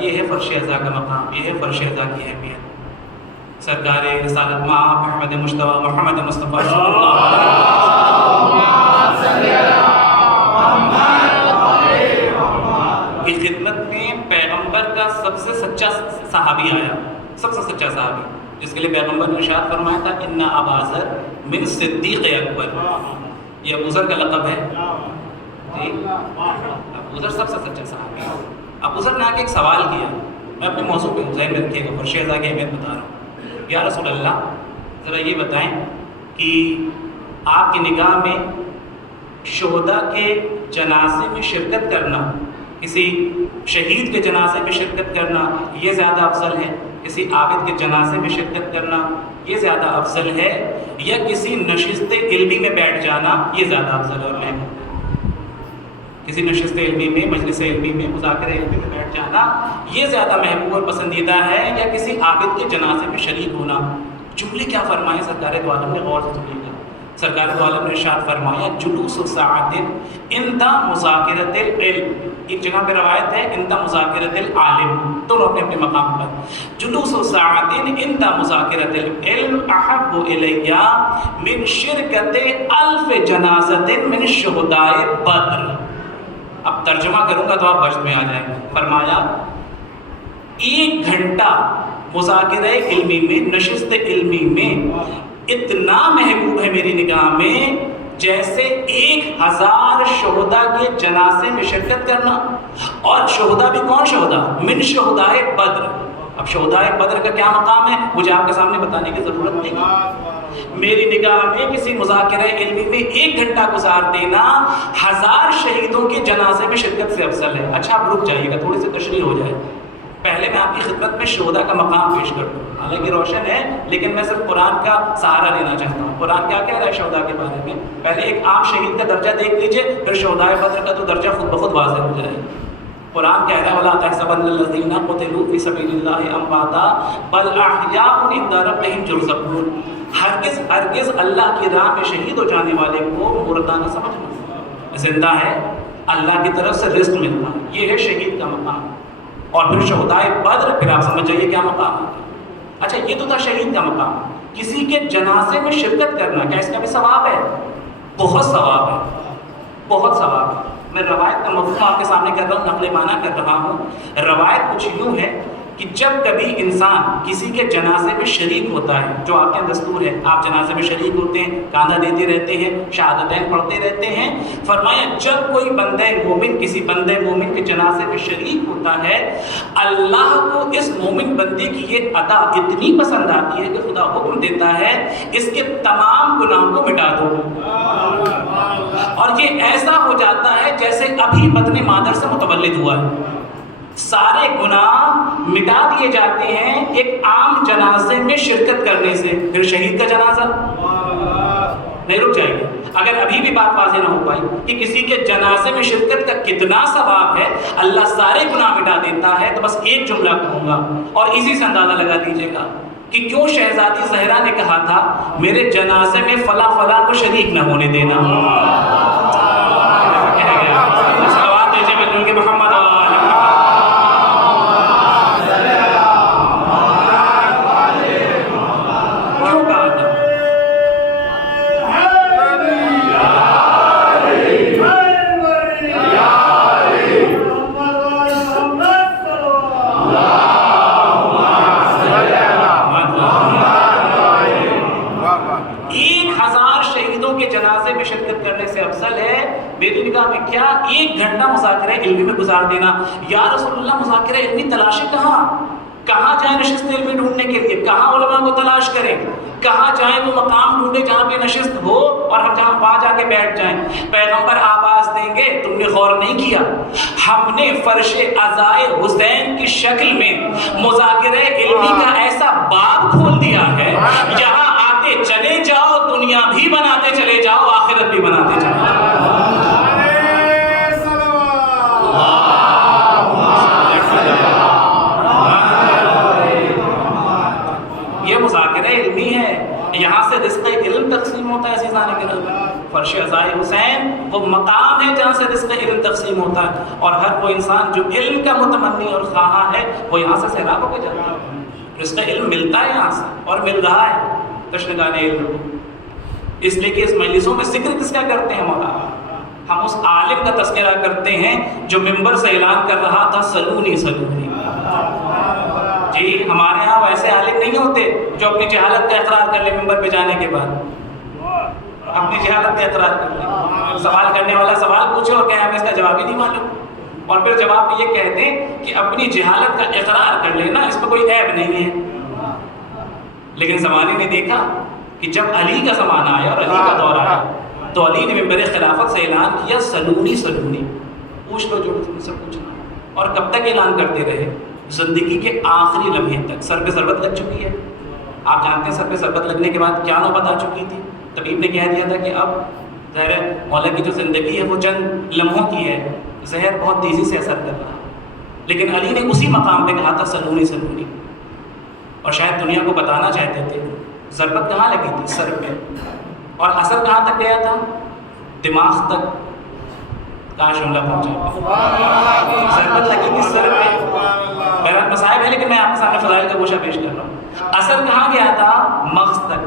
یہ ہے فرش عزا کا مقام، یہ ہے فرش عزا کی اہمیت۔ سرکار رسالت مآب محمد مصطفیٰ صلی اللہ علیہ وسلم کی خدمت میں پیغمبر کا سب سے سچا صحابی آیا، سب سے سچا صحابی، جس کے لیے پیغمبر نے ارشاد فرمایا تھا ان ابا ذر من صدیق اکبر۔ یہ ابو ذر کا لقب ہے جی، ابو ذر سب سے سچا صحابی ہے۔ ابو ذر نے آ کے ایک سوال کیا، میں اپنے موضوع پہ ذہن میں رکھیے گا، فرش عزا کی اہمیت بتا رہا ہوں۔ یا رسول اللہ، ذرا یہ بتائیں کہ آپ کی نگاہ میں شہداء کے جنازے میں شرکت کرنا کسی شہید کے جنازے میں شرکت کرنا یہ زیادہ افضل ہے، کسی عابد کے جنازے میں شرکت کرنا یہ زیادہ افضل ہے، یا کسی نشست علمی میں بیٹھ جانا یہ زیادہ افضل اور محبوب ہے؟ کسی نشست علمی میں، مجلس علمی میں، مذاکرہ علمی میں بیٹھ جانا یہ زیادہ محبوب اور پسندیدہ ہے، یا کسی عابد کے جنازے میں شریک ہونا؟ جملے کیا فرمائے سرکار دو عالم نے، غور سے سنیے گا۔ سرکار دو عالم نے ارشاد فرمایا جلوس ساعت عند مذاکرۃ العلم، ایک جگہ پہ روایت ہے عند مذاکرۃ العالم، دونوں اپنے اپنے مقام پر۔ جلوس ساعت عند مذاکرۃ العلم احب الی من شرکت 1000 جنازۃ من شہداء بدر۔ اب ترجمہ کروں گا تو آپ بجٹ میں آ جائیں گے۔ فرمایا 1 گھنٹہ مذاکرہ علمی میں، نشست علمی میں اتنا محبوب ہے میری نگاہ میں جیسے 1000 شہداء کے جنازے میں شرکت کرنا۔ اور شہداء بھی کون شہداء؟ من شہداء بدر۔ اب شہداء بدر کا کیا مقام ہے مجھے آپ کے سامنے بتانے کی ضرورت نہیں۔ میری نگاہ میں کسی مذاکرہ علمی میں 1 گھنٹہ گزار دینا 1000 شہیدوں کے جنازے میں شرکت سے افضل ہے۔ اچھا آپ رک جائیے گا، تھوڑی سی تشریح ہو جائے۔ پہلے میں آپ کی خدمت میں شہداء کا مقام پیش کر دوں، حالانکہ روشن ہے لیکن میں صرف قرآن کا سہارا لینا چاہتا ہوں۔ قرآن کیا کہہ رہا ہے شہداء کے بارے میں؟ پہلے ایک عام شہید کا درجہ دیکھ لیجئے، پھر شہداء بدر کا تو درجہ خود بخود واضح ہو جائے گا۔ قرآن کہہ رہا ہے وَلَا تَحْسَبَنَّ الَّذِينَ قُتِلُوا فِي سَبِيلِ اللَّهِ أَمْوَاتًا بَلْ أَحْيَاءٌ عِندَ رَبِّهِمْ يُرْزَقُونَ۔ ہرگز اللہ کی راہ میں شہید ہو جانے والے کو مردہ نہ سمجھنا، زندہ ہے، اللہ کی طرف سے رزق ملتا ہے، یہ ہے شہید کا مقام۔ اور پھر شہداء بدر، پھر آپ سمجھ جائیے کیا مقام ہے۔ اچھا یہ تو تھا شہید کا مقام۔ کسی کے جنازے میں شرکت کرنا کیا اس کا بھی ثواب ہے؟ بہت ثواب ہے، بہت ثواب ہے۔ میں روایت کا مفہوم آپ کے سامنے کر رہا ہوں، نقل معنی کر رہا ہوں۔ روایت کچھ یوں ہے کہ جب کبھی انسان کسی کے جنازے میں شریک ہوتا ہے، جو آپ کے دستور ہے، آپ جنازے میں شریک ہوتے ہیں، کاندھا دیتے رہتے ہیں، شہادتین پڑھتے رہتے ہیں، فرمایا جب کوئی بندہ مومن کسی بندے مومن کے جنازے میں شریک ہوتا ہے، اللہ کو اس مومن بندے کی یہ ادا اتنی پسند آتی ہے کہ خدا حکم دیتا ہے اس کے تمام گناہوں کو مٹا دو، اور یہ ایسا ہو جاتا ہے جیسے ابھی بطن مادر سے متولد ہوا ہے۔ سارے گناہ مٹا دیے جاتے ہیں ایک عام جنازے میں شرکت کرنے سے۔ پھر شہید کا جنازہ نہیں رک جائے گا۔ اگر ابھی بھی بات واضح نہ ہو پائی کہ کسی کے جنازے میں شرکت کا کتنا ثواب ہے، اللہ سارے گناہ مٹا دیتا ہے، تو بس ایک جملہ کہوں گا اور اسی سے اندازہ لگا دیجیے گا کہ کیوں شہزادی زہرا نے کہا تھا میرے جنازے میں فلاں فلاں کو شریک نہ ہونے دینا۔ کیا 1 گھنٹہ مذاکرہ علمی میں گزار دینا؟ یا رسول اللہ مذاکرہ علمی تلاشیں کہاں جائیں نشست علمی ڈھونڈنے کے لیے؟ کہاں علماء کو تلاش کریں؟ کہاں جائیں وہ مقام ڈھونڈے جہاں پہ نشست ہو اور ہم جہاں وہاں جا کے بیٹھ جائیں؟ پیغمبر آواز دیں گے تم نے غور نہیں کیا، ہم نے فرش عزائے حسین کی شکل میں مذاکرہ علمی کا ایسا باب کھول دیا ہے جہاں آتے چلے جاؤ، دنیا بھی بناتے چلے جاؤ، آخرت بھی بناتے چلے جاؤ۔ یہاں سے رزق علم تقسیم ہوتا ہے عزیزان کرام۔ فرش عزائے حسین وہ مقام ہے جہاں سے رزق علم تقسیم ہوتا ہے، اور ہر وہ انسان جو علم کا متمنی اور خواہاں ہے وہ یہاں سے سیراب ہو کے جاتا ہے۔ رزق علم ملتا ہے یہاں سے اور مل رہا ہے تشنگان علم کو۔ اس لیے کہ اس مجلسوں میں ذکر کس کا کرتے ہیں مولانا؟ ہم اس عالم کا تذکرہ کرتے ہیں جو ممبر سے اعلان کر رہا تھا سلونی سلونی۔ جی ہمارے ہاں ویسے عالم نہیں ہوتے جو اپنی جہالت کا اقرار کر لے ممبر پہ جانے کے بعد، اپنی جہالت کا اقرار کر لے، سوال کرنے والا سوال پوچھے اور کہیں ہمیں اس کا جواب ہی نہیں معلوم، اور پھر جواب میں یہ کہہ دیں کہ اپنی جہالت کا اقرار کر لینا اس میں کوئی عیب نہیں ہے۔ لیکن زمانے نے دیکھا کہ جب علی کا زمانہ آیا اور علی کا دور آیا تو علی نے ممبر خلافت سے اعلان کیا سلونی سلونی، پوچھ لو جو تم سے پوچھنا۔ اور کب تک اعلان کرتے رہے؟ زندگی کے آخری لمحے تک. سر پہ ضربت لگ چکی ہے. آپ جانتے ہیں سر پہ ضربت لگنے کے بعد کیا نوبت آ چکی تھی؟ طبیب نے کہہ دیا تھا کہ اب ظاہر ہے مولا کی جو زندگی ہے وہ چند لمحوں کی ہے، زہر بہت تیزی سے اثر کر رہا. لیکن علی نے اسی مقام پہ کہا تھا سلونی سلونی، اور شاید دنیا کو بتانا چاہتے تھے ضربت کہاں لگی تھی؟ سر پہ. اور اثر کہاں تک گیا تھا؟ دماغ تک. کاش عملہ پہنچا. ضربت لگی تھی سر پہ. بہرحال مصائب ہے، لیکن میں آپ کے سامنے فضائل کا گوشہ پیش کر رہا ہوں. اثر کہاں گیا تھا؟ مغز تک.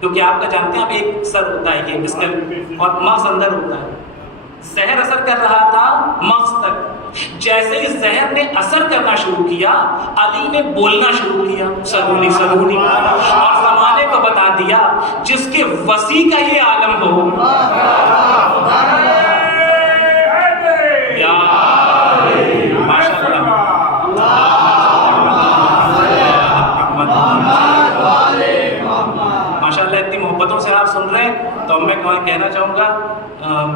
کیونکہ آپ کا جانتے ہیں آپ ایک سر ہوتا ہے یہ اسکل، اور مغز اندر ہوتا ہے. زہر اثر کر رہا تھا مغز تک. جیسے ہی زہر نے اثر کرنا شروع کیا، علی نے بولنا شروع کیا سلونی سلونی، اور زمانے کو بتا دیا جس کے وسیع کا یہ عالم ہو. ماشاءاللہ اتنی محبتوں سے آپ سن رہے ہیں تو میں کہنا چاہوں گا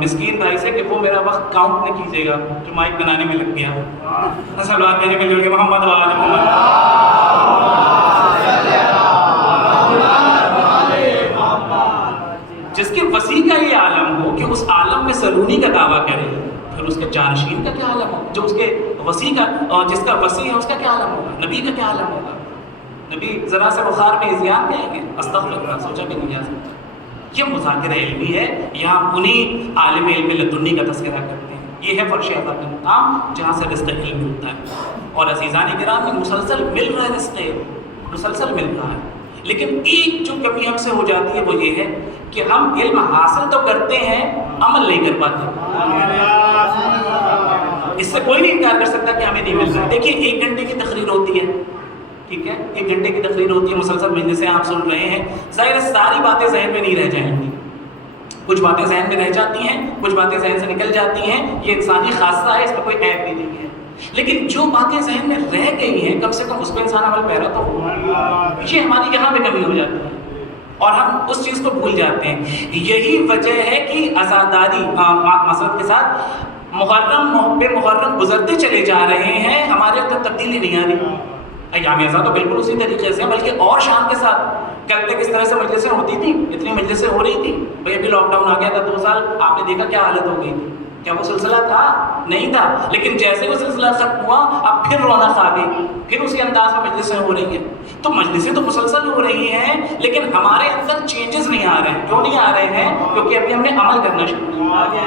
مسکین بھائی سے کہ وہ میرا وقت کاؤنٹ نہ کیجیے گا جو مائک بنانے میں لگ گیا. اصل بات میرے مل گئی محمد وآل محمد. جس کے وسیع کا یہ عالم ہو کہ اس عالم میں سلونی کا دعویٰ کرے، پھر اس کے جانشین کا کیا عالم ہو؟ جو اس کے وسیع کا، جس کا وسیع ہے اس کا کیا عالم ہوگا؟ نبی کا کیا عالم ہوگا؟ نبی ذرا سے بخار میں اذیان میں آئیں گے؟ استغفر اللہ، سوچا بھی نہیں جا سکتا. یہ مذاکرہ علمی ہے. یہاں انہیں عالم علم لدنی کا تذکرہ کرتے ہیں. یہ ہے فرش عطا کا مقام جہاں سے رزق علم ملتا ہے. اور عزیزان کرام میں مسلسل مل رہا ہے رزق علم، مسلسل مل رہا ہے. لیکن ایک جو کمی ہم سے ہو جاتی ہے وہ یہ ہے کہ ہم علم حاصل تو کرتے ہیں، عمل نہیں کر پاتے. اس سے کوئی نہیں انکار کر سکتا کہ ہمیں نہیں مل رہا. دیکھیے 1 گھنٹے کی تقریر ہوتی ہے، ٹھیک ہے، 1 گھنٹے کی تقریر ہوتی ہے، مسلسل مجلسیں آپ سن رہے ہیں. ظاہر ہے ساری باتیں ذہن میں نہیں رہ جائیں گی. کچھ باتیں ذہن میں رہ جاتی ہیں، کچھ باتیں ذہن سے نکل جاتی ہیں. یہ انسانی خاصہ ہے، اس میں کوئی عیب بھی نہیں ہے. لیکن جو باتیں ذہن میں رہ گئی ہیں کم سے کم اس پہ انسان عمل پیرا تو ہو. یہ ہماری یہاں پہ کمی ہو جاتی ہے اور ہم اس چیز کو بھول جاتے ہیں. یہی وجہ ہے کہ عزاداری مسرت کے ساتھ محرم پہ محرم گزرتے چلے جا رہے ہیں، ہمارے اندر تبدیلی نہیں آ رہی. ایام ازاں تو بالکل اسی طریقے سے، بلکہ اور شان کے ساتھ. کل تک اس طرح سے مجلسیں ہوتی تھیں، اتنی مجلسیں ہو رہی تھیں. بھائی ابھی لاک ڈاؤن آ گیا تھا 2 سال، آپ نے دیکھا کیا حالت ہو گئی تھی. کیا وہ سلسلہ تھا؟ نہیں تھا. لیکن جیسے وہ سلسلہ ختم ہوا اب پھر رونق آ گئی، پھر اسی انداز میں مجلسیں ہو رہی ہیں. تو مجلسیں تو مسلسل ہو رہی ہیں، لیکن ہمارے اندر چینجز نہیں آ رہے ہیں. کیوں نہیں آ رہے ہیں؟ کیونکہ ابھی ہم نے عمل کرنا شروع کیا.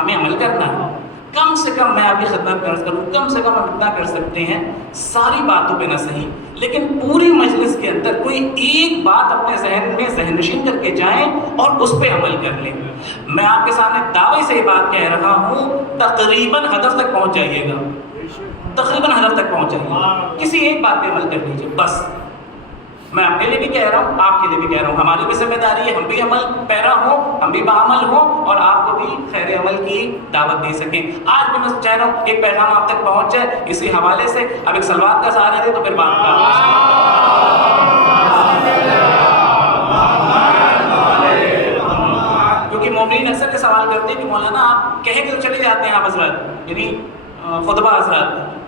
ہمیں عمل کرنا ہے. کم سے کم میں آپ کی خدمت عرض کروں، کم سے کم ہم اتنا کر سکتے ہیں، ساری باتوں پہ نہ صحیح لیکن پوری مجلس کے اندر کوئی ایک بات اپنے ذہن میں ذہن نشین کر کے جائیں اور اس پہ عمل کر لیں. میں آپ کے سامنے دعوے سے یہ بات کہہ رہا ہوں، تقریباً ہدف تک پہنچ جائیے گا. تقریباً ہدف تک پہنچ جائیے گا. کسی ایک بات پہ عمل کر لیجیے بس. میں اپنے لیے بھی کہہ رہا ہوں، آپ کے لیے بھی کہہ رہا ہوں. ہماری بھی ذمہ داری ہے ہم بھی عمل پیرا ہوں، ہم بھی بعمل ہوں اور آپ کو بھی خیر عمل کی دعوت دے سکیں. آج بھی میں چاہ رہا ہوں ایک پیغام آپ تک پہنچ جائے اسی حوالے سے. اب ایک سلوات کا سہارا دے تو پھر بات کا. کیونکہ مومنین اکثر یہ سوال کرتے ہیں کہ مولانا آپ کہہ کے چلے جاتے ہیں آپ حضرات، یعنی خطبہ حضرات،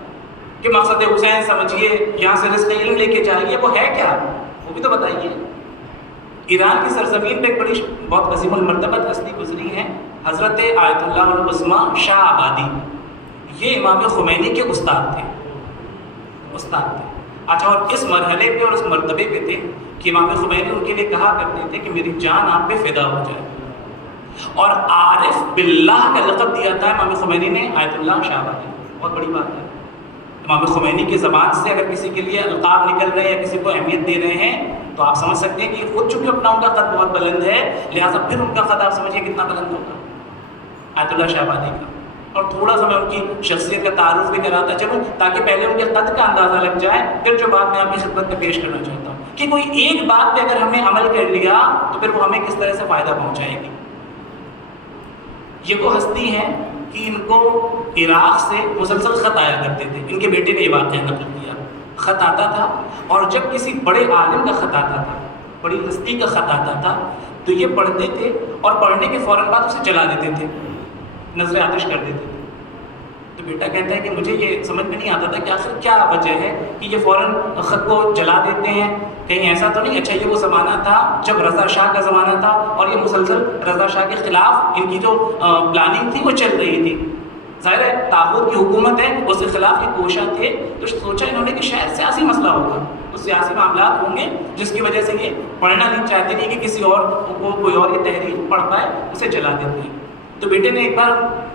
کہ مقصد حسین سمجھیے، یہاں سے رزق علم لے کے جائیے، وہ ہے کیا؟ وہ بھی تو بتائیے. ایران کی سرزمین پہ ایک بڑی بہت عظیم المرتبہ ہستی گزری ہے، حضرت آیت اللہ العظمیٰ شاہ آبادی. یہ امام خمینی کے استاد تھے. اچھا، اور اس مرحلے پہ اور اس مرتبے پہ تھے کہ امام خمینی ان کے لیے کہا کرتے تھے کہ میری جان آپ پہ فدا ہو جائے. اور عارف باللہ کا لقب دیا تھا امام خمینی نے آیت اللہ شاہ آبادی. بہت بڑی بات ہے. امام خمینی کی زبان سے اگر کسی کے لیے القاب نکل رہے ہیں یا کسی کو اہمیت دے رہے ہیں تو آپ سمجھ سکتے ہیں کہ خود چونکہ اپنا ان کا قد بہت بلند ہے، لہٰذا پھر ان کا قد آپ سمجھیے کتنا بلند ہوگا آیت اللہ شاہ آبادی کا. اور تھوڑا سا میں ان کی شخصیت کا تعارف بھی کراتا چلوں تاکہ پہلے ان کے قد کا اندازہ لگ جائے، پھر جو بات میں آپ کی خدمت میں پیش کرنا چاہتا ہوں کہ کوئی ایک بات پہ اگر ہم نے عمل کر لیا تو پھر وہ ہمیں کس طرح سے فائدہ پہنچائے گی. یہ وہ ہستی ہیں کہ ان کو عراق سے مسلسل خط آیا کرتے تھے. ان کے بیٹے نے یہ واقعہ نقل کیا. خط آتا تھا اور جب کسی بڑے عالم کا خط آتا تھا، بڑی ہستی کا خط آتا تھا تو یہ پڑھتے تھے اور پڑھنے کے فوراً بعد اسے جلا دیتے تھے، نظر آتش کر دیتے تھے. تو بیٹا کہتا ہے کہ مجھے یہ سمجھ میں نہیں آتا تھا کہ آخر کیا وجہ ہے کہ یہ فوراً خط کو جلا دیتے ہیں، کہیں ایسا تو نہیں؟ اچھا یہ وہ زمانہ تھا جب رضا شاہ کا زمانہ تھا اور یہ مسلسل رضا شاہ کے خلاف ان کی جو پلاننگ تھی وہ چل رہی تھی، ظاہر ہے طاغوت کی حکومت ہے، اس کے خلاف یہ کوشاں تھے، تو سوچا انہوں نے کہ شاید سیاسی مسئلہ ہوگا، تو سیاسی معاملات ہوں گے جس کی وجہ سے یہ پڑھنا نہیں چاہتے نہیں کہ کسی اور کو کوئی اور یہ تحریر پڑھ پائے، اسے جلا دیتے ہیں۔ تو بیٹے نے ایک بار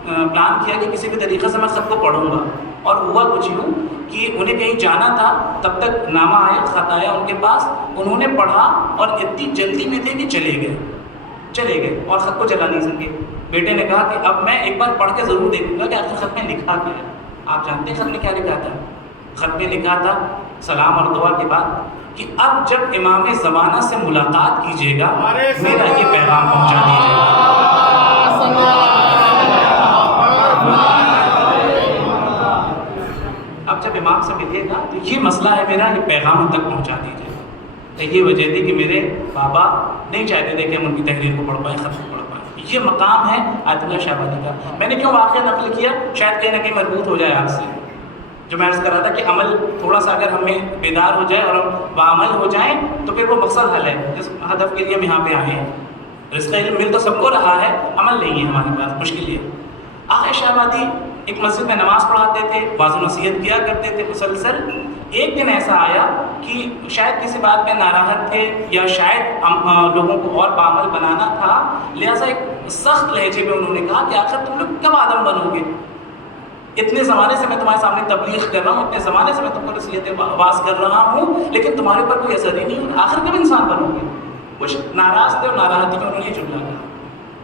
پلان کیا کہ کسی بھی طریقے سے میں خط کو پڑھوں گا، اور ہوا کچھ یوں کہ انہیں کہیں جانا تھا، تب تک نامہ آیا، خط آیا ان کے پاس، انہوں نے پڑھا اور اتنی جلدی میں تھے کہ چلے گئے اور خط کو جلا نہیں سکے۔ بیٹے نے کہا کہ اب میں ایک بار پڑھ کے ضرور دیکھوں گا کہ آخر خط میں لکھا کیا ہے۔ آپ جانتے ہیں خط میں کیا لکھا تھا؟ خط میں لکھا تھا سلام اور دعا کے بعد کہ اب جب امام زمانہ سے ملاقات کیجیے گا میرا یہ پیغام پہنچا دیجیے گا۔ اب جب امام سے ملیے گا تو یہ مسئلہ ہے میرا، یہ پیغام تک پہنچا دیجیے گا۔ تو یہ وجہ تھی کہ میرے بابا نہیں چاہتے تھے کہ ہم ان کی تحریر کو پڑھ پائیں، خط کو پڑھ پائیں۔ یہ مقام ہے آیت اللہ شہبازی کا۔ میں نے کیوں واقعہ نقل کیا؟ شاید کہیں نہ کہیں مربوط ہو جائے آپ سے، جو میں عرض کر رہا تھا کہ عمل تھوڑا سا اگر ہمیں بیدار ہو جائے اور بعمل ہو جائیں تو پھر وہ مقصد حل ہے، جس ہدف کے لیے ہم یہاں پہ آئے ہیں۔ رزق علم مل تو سب کو رہا ہے، عمل نہیں ہے ہمارے پاس، مشکل یہ۔ آقا شہبازی ایک مسجد میں نماز پڑھاتے تھے، واعظ و نصیحت کیا کرتے تھے مسلسل۔ ایک دن ایسا آیا کہ شاید کسی بات پہ ناراض تھے یا شاید لوگوں کو اور بعمل بنانا تھا، لہٰذا ایک سخت لہجے میں انہوں نے کہا کہ آخر تم لوگ کب آدم بنو گے؟ اتنے زمانے سے میں تمہارے سامنے تبلیغ کر رہا ہوں، اتنے زمانے سے میں تم کو نصیحت آواز کر رہا ہوں، لیکن تمہارے پر کوئی اثر ہی نہیں ہو، آخر کب انسان بنو گے؟ کچھ ناراض تھے اور ناراضگی میں انہوں نے یہ جملہ کہا۔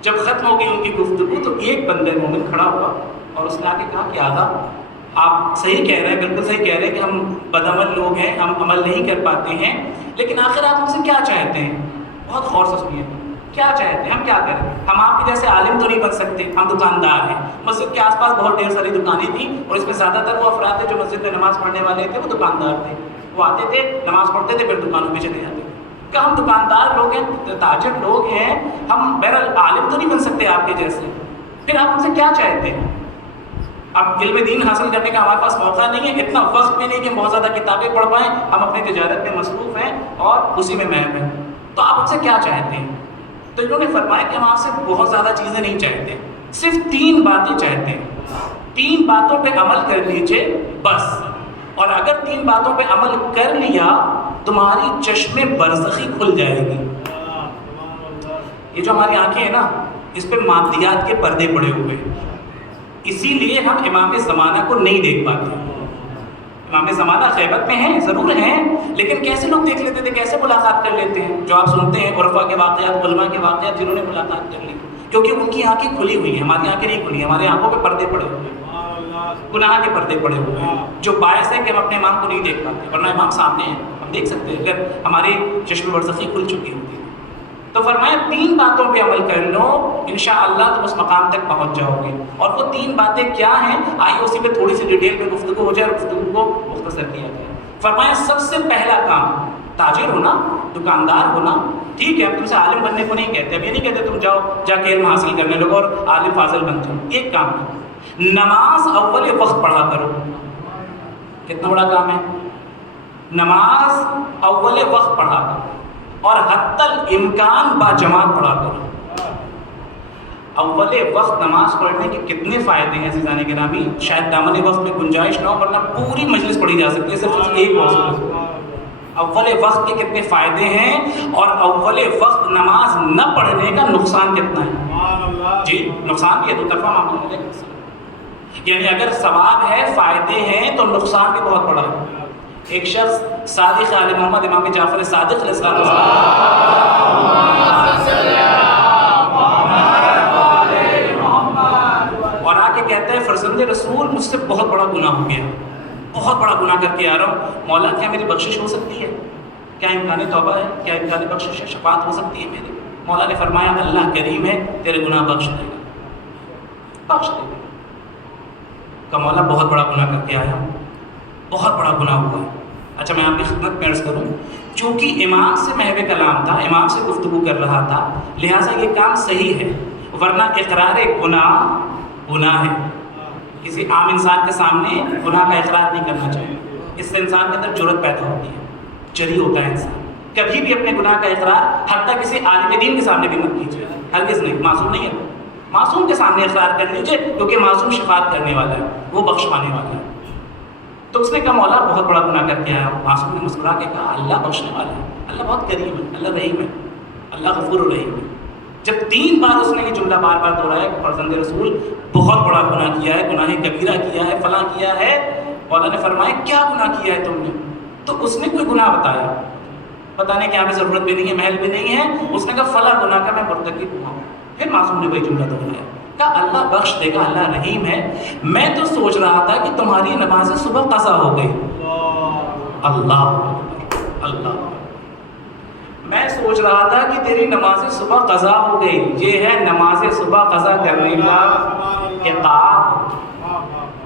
جب ختم ہو گئی ان کی گفتگو تو ایک بندہ مومن کھڑا ہوا اور اس نے آ کے کہا کہ آقا آپ صحیح کہہ رہے ہیں، بالکل صحیح کہہ رہے ہیں کہ ہم بدعمل لوگ ہیں، ہم عمل نہیں کر پاتے ہیں، لیکن آخر آپ ہم سے کیا چاہتے ہیں؟ بہت غور سے سنیے، کیا چاہتے ہیں؟ ہم کیا کریں؟ ہم آپ کے جیسے عالم تو نہیں بن سکتے، ہم دکاندار ہیں۔ مسجد کے آس پاس بہت ڈھیر ساری دکانیں تھیں اور اس میں زیادہ تر وہ افراد تھے جو مسجد میں نماز پڑھنے والے تھے، وہ دکاندار تھے، وہ آتے تھے نماز پڑھتے تھے پھر دکانوں پہ چلے جاتے تھے۔ کہ ہم دکاندار لوگ ہیں، تاجر لوگ ہیں، ہم بہرحال عالم تو نہیں بن سکتے آپ کے جیسے، پھر آپ ہم سے کیا چاہتے ہیں؟ اب علم دین حاصل کرنے کا ہمارے پاس موقع نہیں ہے، اتنا وقت بھی نہیں کہ ہم بہت زیادہ کتابیں پڑھ پائیں، ہم اپنی تجارت میں مصروف ہیں اور اسی میں محب ہیں، تو آپ ہم سے کیا چاہتے ہیں؟ تو انہوں نے فرمایا کہ ہم آپ سے بہت زیادہ چیزیں نہیں چاہتے، صرف 3 باتیں چاہتے ہیں، 3 باتوں پہ عمل کر لیجئے بس، اور اگر 3 باتوں پہ عمل کر لیا تمہاری چشم برزخی کھل جائے گی۔ یہ جو ہماری آنکھیں ہیں نا، اس پہ مادیات کے پردے پڑے ہوئے، اسی لیے ہم امام زمانہ کو نہیں دیکھ پاتے۔ امام زمانہ غیبت میں ہیں، ضرور ہیں، لیکن کیسے لوگ دیکھ لیتے تھے، کیسے ملاقات کر لیتے ہیں؟ جو آپ سنتے ہیں عرفا کے واقعات، علماء کے واقعات، جنہوں نے ملاقات کر لی، کیونکہ ان کی آنکھیں کھلی ہوئی ہیں، ہماری آنکھیں نہیں کھلی ہیں، ہماری آنکھوں پہ پردے پڑے ہوئے ہیں، گناہ کے پردے پڑے ہوئے ہیں، جو باعث ہے کہ ہم اپنے امام کو نہیں دیکھ پاتے، ورنہ امام سامنے ہیں، ہم دیکھ سکتے ہیں اگر ہماری چشم برزخی کھل چکی ہوتی ہے۔ تو فرمایا 3 باتوں پہ عمل کر لو، انشاءاللہ تم اس مقام تک پہنچ جاؤ گے۔ اور وہ 3 باتیں کیا ہیں؟ آئیے اسی پہ تھوڑی سی ڈیٹیل میں گفتگو ہو جائے اور گفتگو کو مختصر کیا جائے۔ فرمایا سب سے پہلا کام، تاجر ہونا، دکاندار ہونا، ٹھیک ہے ہم تم سے عالم بننے کو نہیں کہتے، اب یہ نہیں کہتے تم جاؤ جا کے علم حاصل کرنے لگو اور عالم فاضل بن جاؤ، ایک کام ہے، نماز اول وقت پڑھا کرو۔ کتنا بڑا کام ہے؟ نماز اول وقت پڑھا کرو اور حتی الامکان با جماعت پڑھا کرو۔ اول وقت نماز پڑھنے کے کتنے فائدے ہیں عزیزان گرامی، شاید دامن وقت میں گنجائش نہ ہو ورنہ پوری مجلس پڑھی جا سکتی ہے صرف ایک موضوع۔ اول وقت کے کتنے فائدے ہیں اور اول وقت نماز نہ پڑھنے کا نقصان کتنا ہے؟ جی نقصان بھی ہے، دو طرفہ معاملہ ہے، یعنی اگر ثواب ہے، فائدے ہیں، تو نقصان بھی بہت بڑا ہے۔ ایک شخص صادق آل محمد امام جعفر صادق علیہ السلام اور آ کے کہتا ہے فرزند رسول مجھ سے بہت بڑا گناہ ہو گیا، بہت بڑا گناہ کر کے آ رہا ہوں، مولا کیا میری بخشش ہو سکتی ہے؟ کیا امکان توبہ ہے؟ کیا امکان بخشش ہے، شفاعت ہو سکتی ہے میری؟ مولا نے فرمایا اللہ کریم ہے، تیرے گناہ بخش دے گا، بخش دے گا۔ کہ مولا بہت بڑا گناہ کر کے آیا ہوں، بہت بڑا گناہ ہوا ہے۔ اچھا میں آپ کی خدمت میں عرض کروں، چونکہ امام سے محو کلام تھا، امام سے گفتگو کر رہا تھا، لہٰذا یہ کام صحیح ہے، ورنہ اقرار گناہ گناہ ہے، کسی عام انسان کے سامنے گناہ کا اقرار نہیں کرنا چاہیے، اس سے انسان کے اندر جرأت پیدا ہوتی ہے، جری ہوتا ہے انسان۔ کبھی بھی اپنے گناہ کا اقرار حتیٰ کسی عالم دین کے سامنے بھی مت کیجیے، ہرگز نہیں، معصوم نہیں ہے، معصوم کے سامنے اقرار کر لیجیے، کیونکہ معصوم شفاعت کرنے والا ہے، وہ بخشوانے والا ہے۔ تو اس نے کہا مولا بہت بڑا گناہ کر کے آیا ہوں۔ معصوم نے مسکرا کے کہا اللہ بخشنے والا ہے، اللہ بہت کریم ہے، اللہ رحیم ہے، اللہ غفور الرحیم ہے۔ جب 3 بار اس نے یہ جملہ بار بار دہرایا کہ فرزند رسول بہت بڑا گناہ کیا ہے، گناہ کبیرہ کیا ہے، فلاں کیا ہے، مولا نے فرمایا کیا گناہ کیا ہے تم نے؟ تو اس نے کوئی گناہ بتایا، بتانے کی یہاں پہ ضرورت بھی نہیں ہے، محل بھی نہیں ہے، اس نے کہا فلاں گناہ کا میں مرتکب ہوا ہوں۔ پھر معصوم نے وہی جملہ دہرایا، کہا اللہ بخش دے گا، اللہ رحیم ہے، میں تو سوچ رہا تھا کہ تمہاری نماز صبح قضا ہو گئی۔ اللہ اللہ، میں سوچ رہا تھا کہ تیری نماز صبح قضا ہو گئی۔ یہ ہے نماز صبح قضا کرنے کا عقاب۔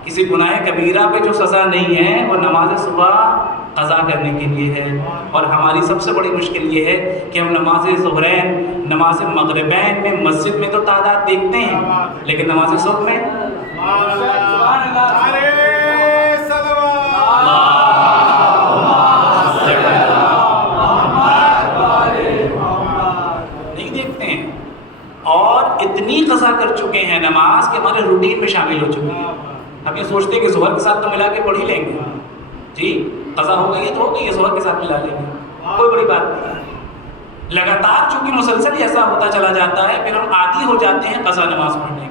کسی گناہ کبیرہ پہ جو سزا نہیں ہے وہ نماز صبح قضا کرنے کے لیے ہے۔ اور ہماری سب سے بڑی مشکل یہ ہے کہ ہم نماز ظہرین، نماز مغربین میں مسجد میں تو تعداد دیکھتے ہیں، لیکن نماز صبح میں نہیں دیکھتے ہیں، اور اتنی قضا کر چکے ہیں نماز کہ ہمارے روٹین میں شامل ہو چکے ہیں۔ ہم یہ سوچتے ہیں کہ ظہر کے ساتھ تو ملا کے پڑھ ہی لیں گے، جی قضا ہو گئی ہے تو ہو گئی ہے، ظہر کے ساتھ ملا لیں گے، کوئی بڑی بات نہیں ہے۔ لگاتار چونکہ مسلسل ایسا ہوتا چلا جاتا ہے، پھر ہم عادی ہو جاتے ہیں قضا نماز پڑھنے کے۔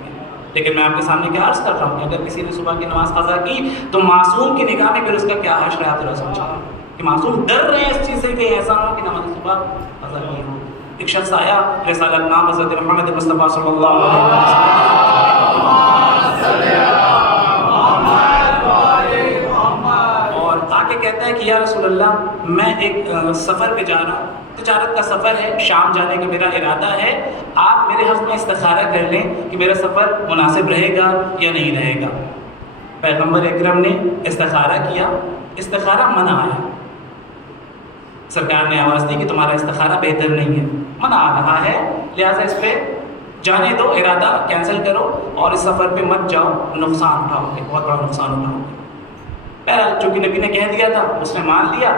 لیکن میں آپ کے سامنے کیا عرض کر رہا ہوں کہ اگر کسی نے صبح کی نماز قضا کی تو معصوم کی نگاہ میں پھر اس کا کیا حشر ہے، آپ ذرا سوچیں کہ معصوم ڈر رہے ہیں اس چیز سے کہ ایسا ہو کہ نماز صبح قضا کی ہو۔ ایک شخص آیا رسالت نام حضرت محمد مصطفیٰ صلی اللہ علیہ وسلم، اور آ کے کہتا ہے کہ یا رسول اللہ میں ایک سفر پہ جا رہا ہوں، تجارت کا سفر ہے، شام جانے کا میرا ارادہ ہے، آپ میرے حق میں استخارہ کر لیں کہ میرا سفر مناسب رہے گا یا نہیں رہے گا۔ پیغمبر اکرم نے استخارہ کیا، استخارہ منع آیا، سرکار نے آواز دی کہ تمہارا استخارہ بہتر نہیں ہے، منع آ رہا ہے، لہٰذا اس پہ جانے دو، ارادہ کینسل کرو اور اس سفر پہ مت جاؤ، نقصان اٹھاؤ گے، بہت بڑا نقصان اٹھاؤ گے۔ بہرحال چونکہ نبی نے کہہ دیا تھا، اس نے مان لیا،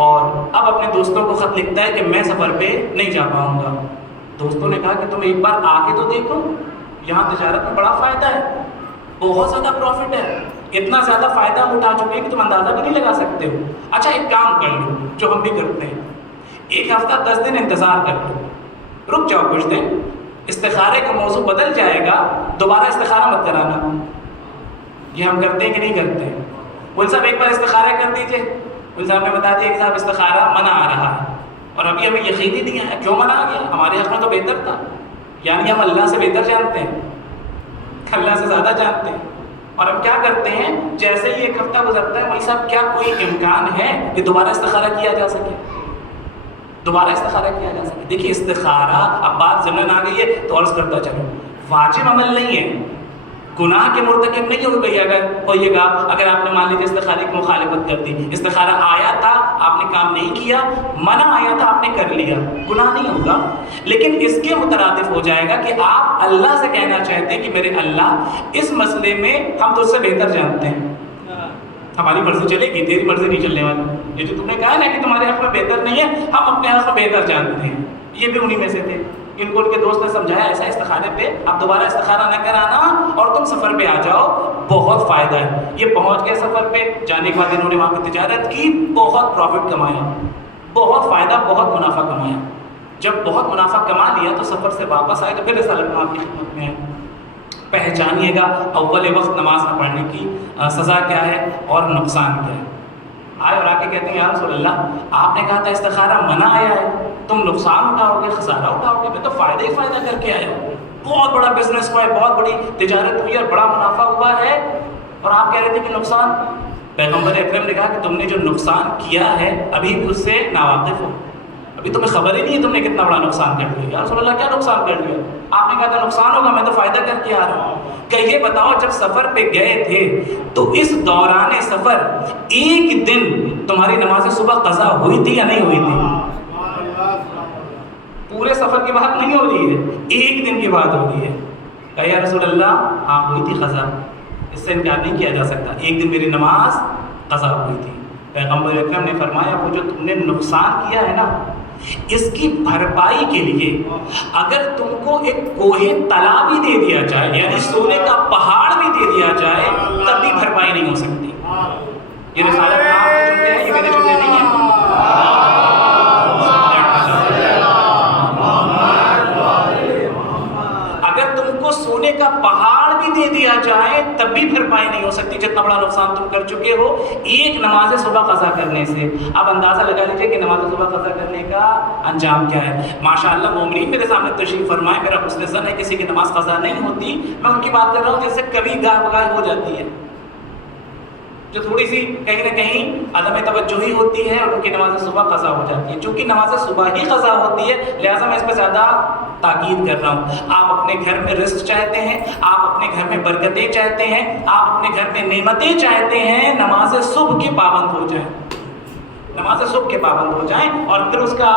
اور اب اپنے دوستوں کو خط لکھتا ہے کہ میں سفر پہ نہیں جا پاؤں گا۔ دوستوں نے کہا کہ تم ایک بار آ کے تو دیکھو، یہاں تجارت میں بڑا فائدہ ہے، بہت زیادہ پروفٹ ہے، اتنا زیادہ فائدہ اٹھا چکے ہیں کہ تم اندازہ بھی نہیں لگا سکتے ہو۔ اچھا ایک کام کر لو جو ہم بھی کرتے ہیں، 1 ہفتہ 10 دن انتظار کر لو، رک جاؤ کچھ دن، استخارے کا موضوع بدل جائے گا، دوبارہ استخارہ مت کرانا۔ یہ ہم کرتے ہیں کہ نہیں کرتے؟ مول صاحب ایک بار استخارہ کر دیجئے، مول صاحب نے بتا دیا کہ صاحب استخارہ منع آ رہا ہے، اور ابھی ہمیں یقین ہی نہیں ہے کیوں منع آ گیا، ہمارے حق میں تو بہتر تھا۔ یعنی ہم اللہ سے بہتر جانتے ہیں، اللہ سے زیادہ جانتے ہیں، اور ہم کیا کرتے ہیں جیسے ہی 1 ہفتہ گزرتا ہے، مول صاحب کیا کوئی امکان ہے کہ دوبارہ استخارہ کیا جا سکے، دوبارہ استخارہ کیا جا سکے؟ دیکھیے استخارہ، اب بات ضمن آ گئی ہے تو عرض کرتا چلو، واجب عمل نہیں ہے، گناہ کے مرتکب نہیں ہو گئی اگر ہوئیے گا، اگر آپ نے مان لیجیے استخارے کی مخالفت کر دی، استخارہ آیا تھا آپ نے کام نہیں کیا، منع آیا تھا آپ نے کر لیا، گناہ نہیں ہوگا، لیکن اس کے مترادف ہو جائے گا کہ آپ اللہ سے کہنا چاہتے ہیں کہ میرے اللہ اس مسئلے میں ہم تو اس سے بہتر جانتے ہیں، ہماری مرضی چلے گی، تیری مرضی نہیں چلنے والی، یہ جو تم نے کہا نا کہ تمہارے حق میں بہتر نہیں ہے، ہم اپنے حق میں بہتر جانتے ہیں۔ یہ بھی انہی میں سے تھے، ان کو ان کے دوست نے سمجھایا ایسا استخارے پہ اب دوبارہ استخارہ نہ کرانا اور تم سفر پہ آ جاؤ، بہت فائدہ ہے۔ یہ پہنچ گئے سفر پہ، جانے کے بعد انہوں نے وہاں پہ تجارت کی، بہت پروفٹ کمایا، بہت فائدہ، بہت منافع کمایا۔ جب بہت منافع کما لیا تو سفر سے واپس آئے تو پھر رسالت آپ کی خدمت میں ہے، پہچانیے گا اول وقت نماز نہ پڑھنے کی سزا کیا ہے اور نقصان کیا ہے۔ آئے اور آ کے کہتے ہیں یا رسول اللہ آپ نے کہا تھا استخارہ منع آیا ہے، تم نقصان اٹھاؤ گے، خسارہ اٹھاؤ گے، میں تو فائدہ ہی فائدہ کر کے آیا ہوں، بہت بڑا بزنس ہوا ہے، بہت بڑی تجارت ہوئی ہے اور بڑا منافع ہوا ہے، اور آپ کہہ رہے تھے کہ نقصان۔ پیغمبر اکرم نے کہا کہ تم نے جو نقصان کیا ہے ابھی بھی اس سے ناواقف ہو، ابھی تمہیں خبر ہی نہیں ہے تم نے کتنا بڑا نقصان کر لیا۔ یا رسول اللہ کیا نقصان کر لیا؟ آپ نے کہا تھا نقصان ہوگا، میں تو فائدہ کر کے آ رہا ہوں۔ کہ یہ بتاؤ جب سفر پہ گئے تھے تو اس دوران سفر ایک دن تمہاری نماز صبح قضا ہوئی تھی یا نہیں ہوئی تھی؟ پورے سفر کی بات نہیں ہو رہی ہے، ایک دن کی بات ہو رہی ہے۔ کہ یا رسول اللہ ہاں ہوئی تھی قضا، اس سے انکار نہیں کیا جا سکتا۔ ایک دن میری نماز قضا ہوئی تھی، پیغمبر اکرم نے فرمایا وہ جو تم نے نقصان کیا ہے نا، اس کی بھرپائی کے لیے اگر تم کو ایک کوہ طلا بھی دے دیا جائے، یعنی سونے کا پہاڑ بھی دے دیا جائے، تب بھی بھرپائی نہیں ہو سکتی۔ یہ رسالت نام کے جملے ہیں، یہ میرے جملے نہیں ہیں۔ اگر تم کو سونے کا پہاڑ بھی دے دیا جائے تب بھی بھرپائی نہیں ہو سکتی جتنا بڑا نقصان تم کر چکے ہو ایک نماز صبح قضا کرنے سے۔ اب اندازہ لگا لیجیے کہ نماز صبح قضا کرنے کا انجام کیا ہے۔ ماشاءاللہ مومنین میرے سامنے تشریف فرمائے، میرا حسن ظن ہے کسی کی نماز قضا نہیں ہوتی، میں ان کی بات کر رہا ہوں جیسے کبھی گاہ بگاہ ہو جاتی ہے، جو تھوڑی سی کہیں نہ کہیں عدم توجہی ہوتی ہے اور ان کی نماز صبح قضا ہو جاتی ہے۔ چونکہ نماز صبح ہی قضا ہوتی ہے لہٰذا میں اس پہ زیادہ تاکید کر رہا ہوں۔ آپ اپنے گھر میں رزق چاہتے ہیں، آپ اپنے گھر میں برکتیں چاہتے ہیں، آپ اپنے گھر میں نعمتیں چاہتے ہیں، نماز صبح کے پابند ہو جائیں، نماز صبح کے پابند ہو جائیں، اور پھر اس کا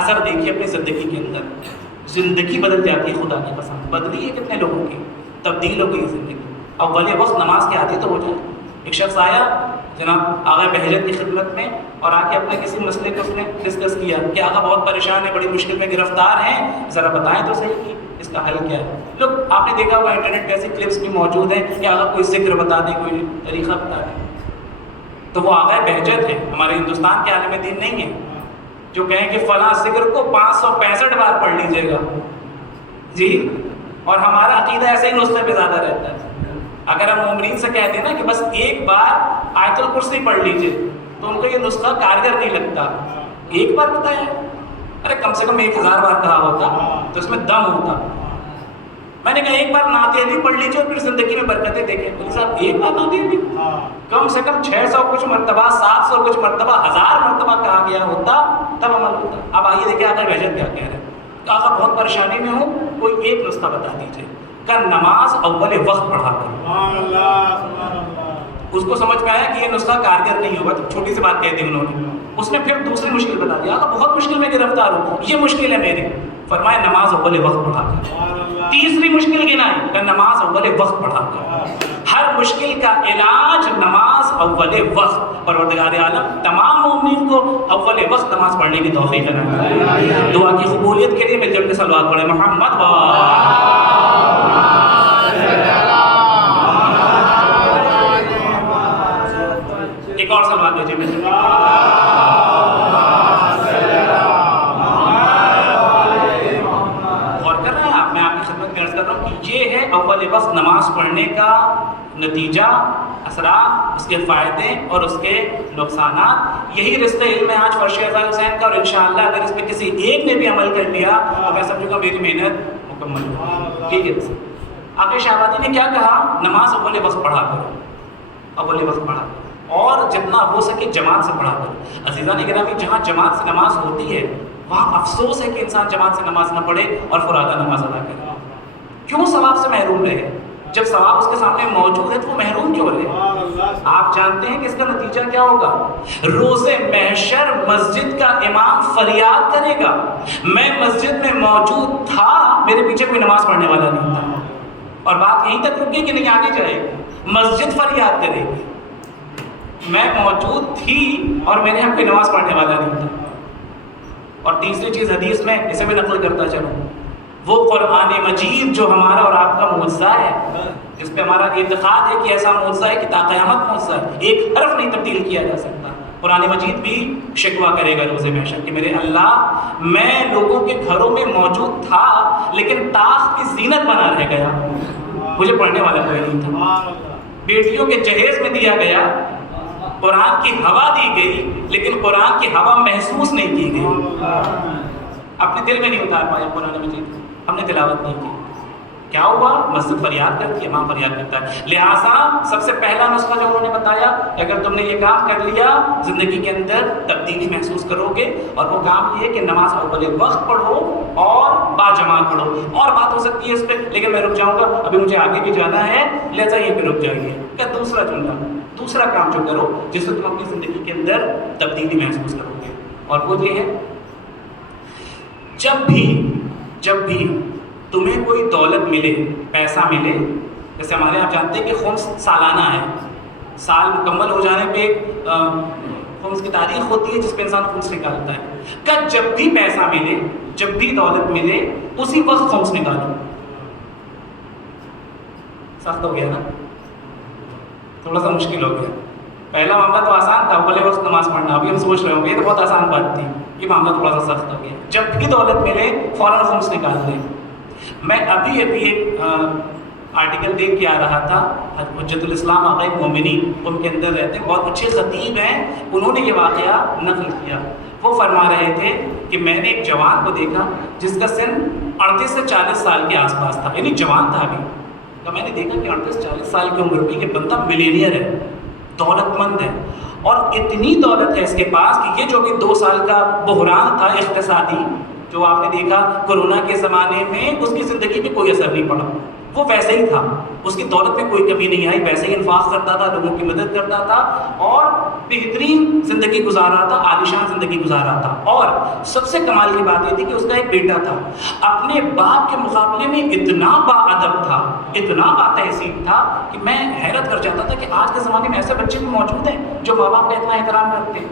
اثر دیکھیے اپنی زندگی کے اندر۔ زندگی بدل جاتی ہے، خدا کی قسم بدلی ہے کتنے لوگوں کی، تبدیل ہو گئی زندگی۔ اول وقت نماز کے آتی تو ہو جائے۔ ایک شخص آیا جناب آغا بہجت کی خدمت میں اور آ کے اپنے کسی مسئلے کو اس نے ڈسکس کیا کہ آغا بہت پریشان ہے، بڑی مشکل میں گرفتار ہیں، ذرا بتائیں تو صحیح کہ اس کا حل کیا ہے۔ لوگ آپ نے دیکھا ہوگا انٹرنیٹ پہ ایسی کلپس بھی موجود ہیں کہ آغا کوئی ذکر بتا دیں، کوئی طریقہ بتا دیں، تو وہ آغا بہجت ہے، ہمارے ہندوستان کے عالم دین نہیں ہے جو کہیں کہ فلاں ذکر کو 565 بار پڑھ لیجیے گا جی، اور ہمارا عقیدہ ایسے ہی نسخے پہ زیادہ رہتا ہے۔ اگر ہم مومنین سے کہتے ہیں نا کہ بس ایک بار آیت الکرسی پڑھ لیجئے تو ان کو یہ نسخہ کارگر نہیں لگتا۔ ایک بار بتایا، ارے کم سے کم 1000 بار کہا ہوتا تو اس میں دم ہوتا۔ میں نے کہا ایک بار نعت علی پڑھ لیجئے اور پھر زندگی میں برکتیں دیکھیں۔ بھائی صاحب ایک بار نعت علی کم سے کم 600 کچھ مرتبہ، 700 کچھ مرتبہ، 1000 مرتبہ کہا گیا ہوتا تب عمل ہوتا۔ اب آئیے دیکھیں آقا بہجت کیا کہہ رہے ہیں۔ آقا بہت پریشانی میں ہوں، کوئی ایک نسخہ بتا دیجئے کہ نماز اول وقت پڑھا کرو۔ اس کو سمجھ میں آیا کہ یہ نسخہ کارگر نہیں ہوگا، تو چھوٹی سی بات کہہ دی انہوں نے۔ اس نے پھر دوسری مشکل بتا دیا، بہت مشکل میں گرفتار ہوں، یہ مشکل ہے میری، فرمایا نماز اول وقت پڑھا کر۔ تیسری مشکل گنائی کہ نماز اول وقت پڑھا کر۔ ہر مشکل کا علاج نماز اول وقت۔ پروردگار عالم تمام مومنین کو اول وقت نماز پڑھنے کی توفیق عطا فرمائے۔ دعا کی قبولیت کے لیے مل جل کے صلوات پڑھیں محمد ایک اور سلوات بھیجیے میں غور کر رہے ہیں آپ، میں آپ کی خدمت میں عرض کر رہا ہوں کہ یہ ہے اول وقت نماز پڑھنے کا نتیجہ، اثرات، اس کے فائدے اور اس کے نقصانات۔ یہی رشتہ علم ہے آج فرش افضل حسین کا، اور انشاءاللہ اگر اس پہ کسی ایک نے بھی عمل کر لیا تو میں سمجھوں گا میری محنت مکمل ہوگی۔ ٹھیک ہے، آقا شہبازی نے کیا کہا؟ نماز اول وقت پڑھا کرو، اول وقت پڑھا کرو، اور جتنا ہو سکے جماعت سے پڑھا کرو۔ عزیزان گرامی، جہاں جماعت سے نماز ہوتی ہے وہاں افسوس ہے کہ انسان جماعت سے نماز نہ پڑھے اور فرادہ نماز ادا کرے۔ کیوں ثواب سے محروم رہے؟ جب ثواب اس کے سامنے موجود ہے تو وہ محروم کیوں رہے؟ آپ جانتے ہیں کہ اس کا نتیجہ کیا ہوگا؟ روز محشر مسجد کا امام فریاد کرے گا، میں مسجد میں موجود تھا، میرے پیچھے کوئی نماز پڑھنے والا نہیں تھا، اور بات یہیں تک رکے کہ نہیں آگے جائے گی۔ مسجد فریاد کرے گی، میں موجود تھی اور میں نے ہم کوئی نماز پڑھنے والا نہیں تھا۔ اور تیسری چیز حدیث میں اسے میں نقل کرتا چلوں، وہ قرآن مجید جو ہمارا اور آپ کا معجزہ ہے، جس پہ ہمارا اعتقاد ہے کہ ایسا معجزہ ہے کہ تا قیامت معجزہ ہے، ایک حرف نہیں تبدیل کیا جا سکتا۔ قرآن مجید بھی شکوہ کرے گا روز محشر کہ میرے اللہ، میں لوگوں کے گھروں میں موجود تھا لیکن طاق کی زینت بنا رہ گیا، مجھے پڑھنے والا کوئی نہیں تھا۔ بیٹیوں کے جہیز میں دیا گیا، قرآن کی ہوا دی گئی لیکن قرآن کی ہوا محسوس نہیں کی گئی، اپنے دل میں نہیں اتار پایا قرآن مجید، ہم نے تلاوت نہیں کی۔ کیا ہوا؟ مسجد فریاد کرتی ہے، امام فریاد کرتا ہے۔ لہٰذا سب سے پہلا نسخہ جو انہوں نے بتایا کہ اگر تم نے یہ کام کر لیا زندگی کے اندر تبدیلی محسوس کرو گے، اور وہ کام یہ کہ نماز اول وقت پڑھو اور باجماعت پڑھو۔ اور بات ہو سکتی ہے اس پہ لیکن میں رک جاؤں گا، ابھی مجھے آگے بھی جانا ہے، لہٰذا یہ پہ رک جائیے۔ کہ دوسرا جملہ، دوسرا کام جو کرو جس سے تم اپنی زندگی کے اندر تبدیلی محسوس کرو گے، اور وہ یہ ہے جب بھی تمہیں کوئی دولت ملے، پیسہ ملے، جیسے ہمارے آپ جانتے ہیں کہ خمس سالانہ ہے، سال مکمل ہو جانے پہ خمس کی تاریخ ہوتی ہے جس پہ انسان خمس نکالتا ہے. کہ جب بھی پیسہ ملے، جب بھی دولت ملے، اسی وقت خمس نکالو. سخت ہو گیا نا، تھوڑا سا مشکل ہو گیا. پہلا معاملہ تو آسان تھا، اول وقت نماز پڑھنا. ابھی ہم سوچ رہے ہوں گے یہ تو بہت آسان بات تھی. یہ معاملہ تھوڑا سا سخت ہو گیا. جب بھی دولت ملے فوراً خمس نکال لیں. میں ابھی ایک آرٹیکل دیکھ کے آ رہا تھا، حجت الاسلام آقا مومنین ان کے اندر رہتے ہیں، بہت اچھے خطیب ہیں، انہوں نے یہ واقعہ نقل کیا. وہ فرما رہے تھے کہ میں نے ایک جوان کو دیکھا جس کا سن 38 سے 40 سال کے آس پاس تھا، یعنی جوان تھا ابھی. تو میں نے دیکھا کہ 38-40 سال کی عمر بھی یہ بندہ ملینئر ہے، دولت مند ہے، اور اتنی دولت ہے اس کے پاس کہ یہ جو بھی 2 سال کا بحران تھا اقتصادی جو آپ نے دیکھا کورونا کے زمانے میں، اس کی زندگی میں کوئی اثر نہیں پڑا. وہ ویسے ہی تھا، اس کی دولت میں کوئی کمی نہیں آئی، ویسے ہی انفاق کرتا تھا، لوگوں کی مدد کرتا تھا، اور بہترین زندگی گزار رہا تھا، عالیشان زندگی گزار رہا تھا. اور سب سے کمال کی بات یہ تھی کہ اس کا ایک بیٹا تھا، اپنے باپ کے مقابلے میں اتنا با ادب تھا، اتنا با تہذیب تھا کہ میں حیرت کر جاتا تھا کہ آج کے زمانے میں ایسے بچے بھی موجود ہیں جو ماں باپ کا اتنا احترام کرتے ہیں.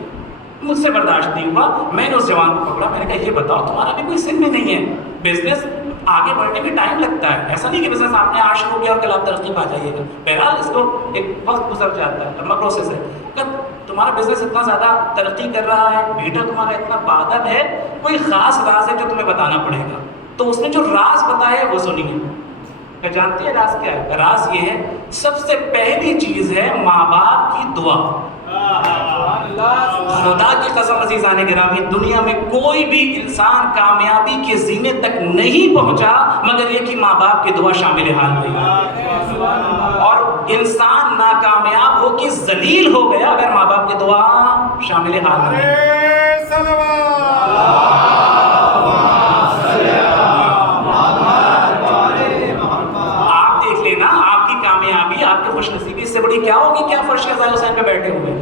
مجھ سے برداشت نہیں ہوا، میں نے اس جوان کو پکڑا، میں نے کہا یہ بتاؤ تمہارا بھی کوئی سن میں نہیں ہے، بزنس آگے بڑھنے میں ٹائم لگتا ہے، ایسا نہیں کہ بزنس آپ نے آج شروع کیا اور کل آپ ترقی پا جائیے گا. بہرحال اس کو ایک وقت گزر جاتا ہے، لمبا پروسیس ہے. کہ تمہارا بزنس اتنا زیادہ ترقی کر رہا ہے، بیٹا تمہارا اتنا باادب ہے، کوئی خاص راز ہے جو تمہیں بتانا پڑے گا. تو اس نے جو راز بتایا وہ سنیے. کہ جانتے ہیں راز کیا ہے؟ راز یہ ہے، سب سے پہلی چیز ہے ماں باپ کی دعا. خدا کی قسم عزیزان گرامی، دنیا میں کوئی بھی انسان کامیابی کے زینے تک نہیں پہنچا مگر یہ کہ ماں باپ کی دعا شامل حال ہوئی. اور انسان ناکامیاب ہو کے ذلیل ہو گیا اگر ماں باپ کی دعا شامل حال ہوئی. آپ دیکھ لینا، آپ کی کامیابی، آپ کی خوش نصیبی اس سے بڑی کیا ہوگی کہ آپ فرش کے ظاہر حسین پہ بیٹھے ہوئے.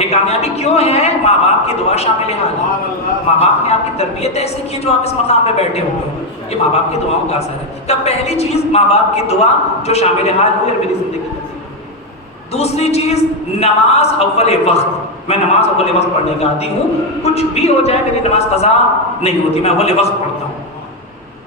یہ کامیابی کیوں ہے؟ ماں باپ کی دعا شامل حال ہے. ماں باپ نے آپ کی تربیت ایسی کی جو آپ اس مقام پہ بیٹھے ہوئے ہیں، یہ ماں باپ کی دعاؤں کا اثر ہے. تب پہلی چیز ماں باپ کی دعا جو شامل حال ہوئی اور میری زندگی تبدیل. دوسری چیز نماز اول وقت. میں نماز اول وقت پڑھنے کا عادی ہوں، کچھ بھی ہو جائے میری نماز قضا نہیں ہوتی، میں اول وقت پڑھتا ہوں.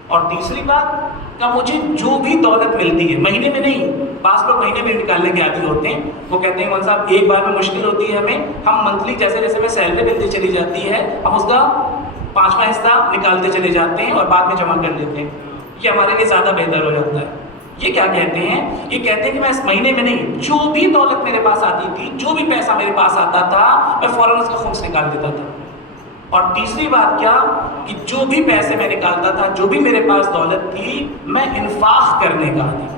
اور تیسری بات کہ مجھے جو بھی دولت ملتی ہے، مہینے میں نہیں، بعض لوگ مہینے میں نکالنے کے عادی ہوتے ہیں. وہ کہتے ہیں مولانا صاحب ایک بار میں مشکل ہوتی ہے ہمیں، ہم منتھلی جیسے جیسے میں سیلری ملتی چلی جاتی ہے ہم اس کا 5واں حصہ نکالتے چلے جاتے ہیں اور بعد میں جمع کر لیتے ہیں، یہ ہمارے لیے زیادہ بہتر ہو جاتا ہے. یہ کیا کہتے ہیں؟ یہ کہتے ہیں کہ میں اس مہینے میں نہیں، جو بھی دولت میرے پاس آتی تھی، جو بھی پیسہ میرے پاس آتا تھا، میں فوراً اس کا خمس نکال دیتا تھا. اور تیسری بات کیا کہ جو بھی پیسے میں نکالتا تھا، جو بھی میرے پاس دولت تھی، میں انفاق کرنے کا عادی.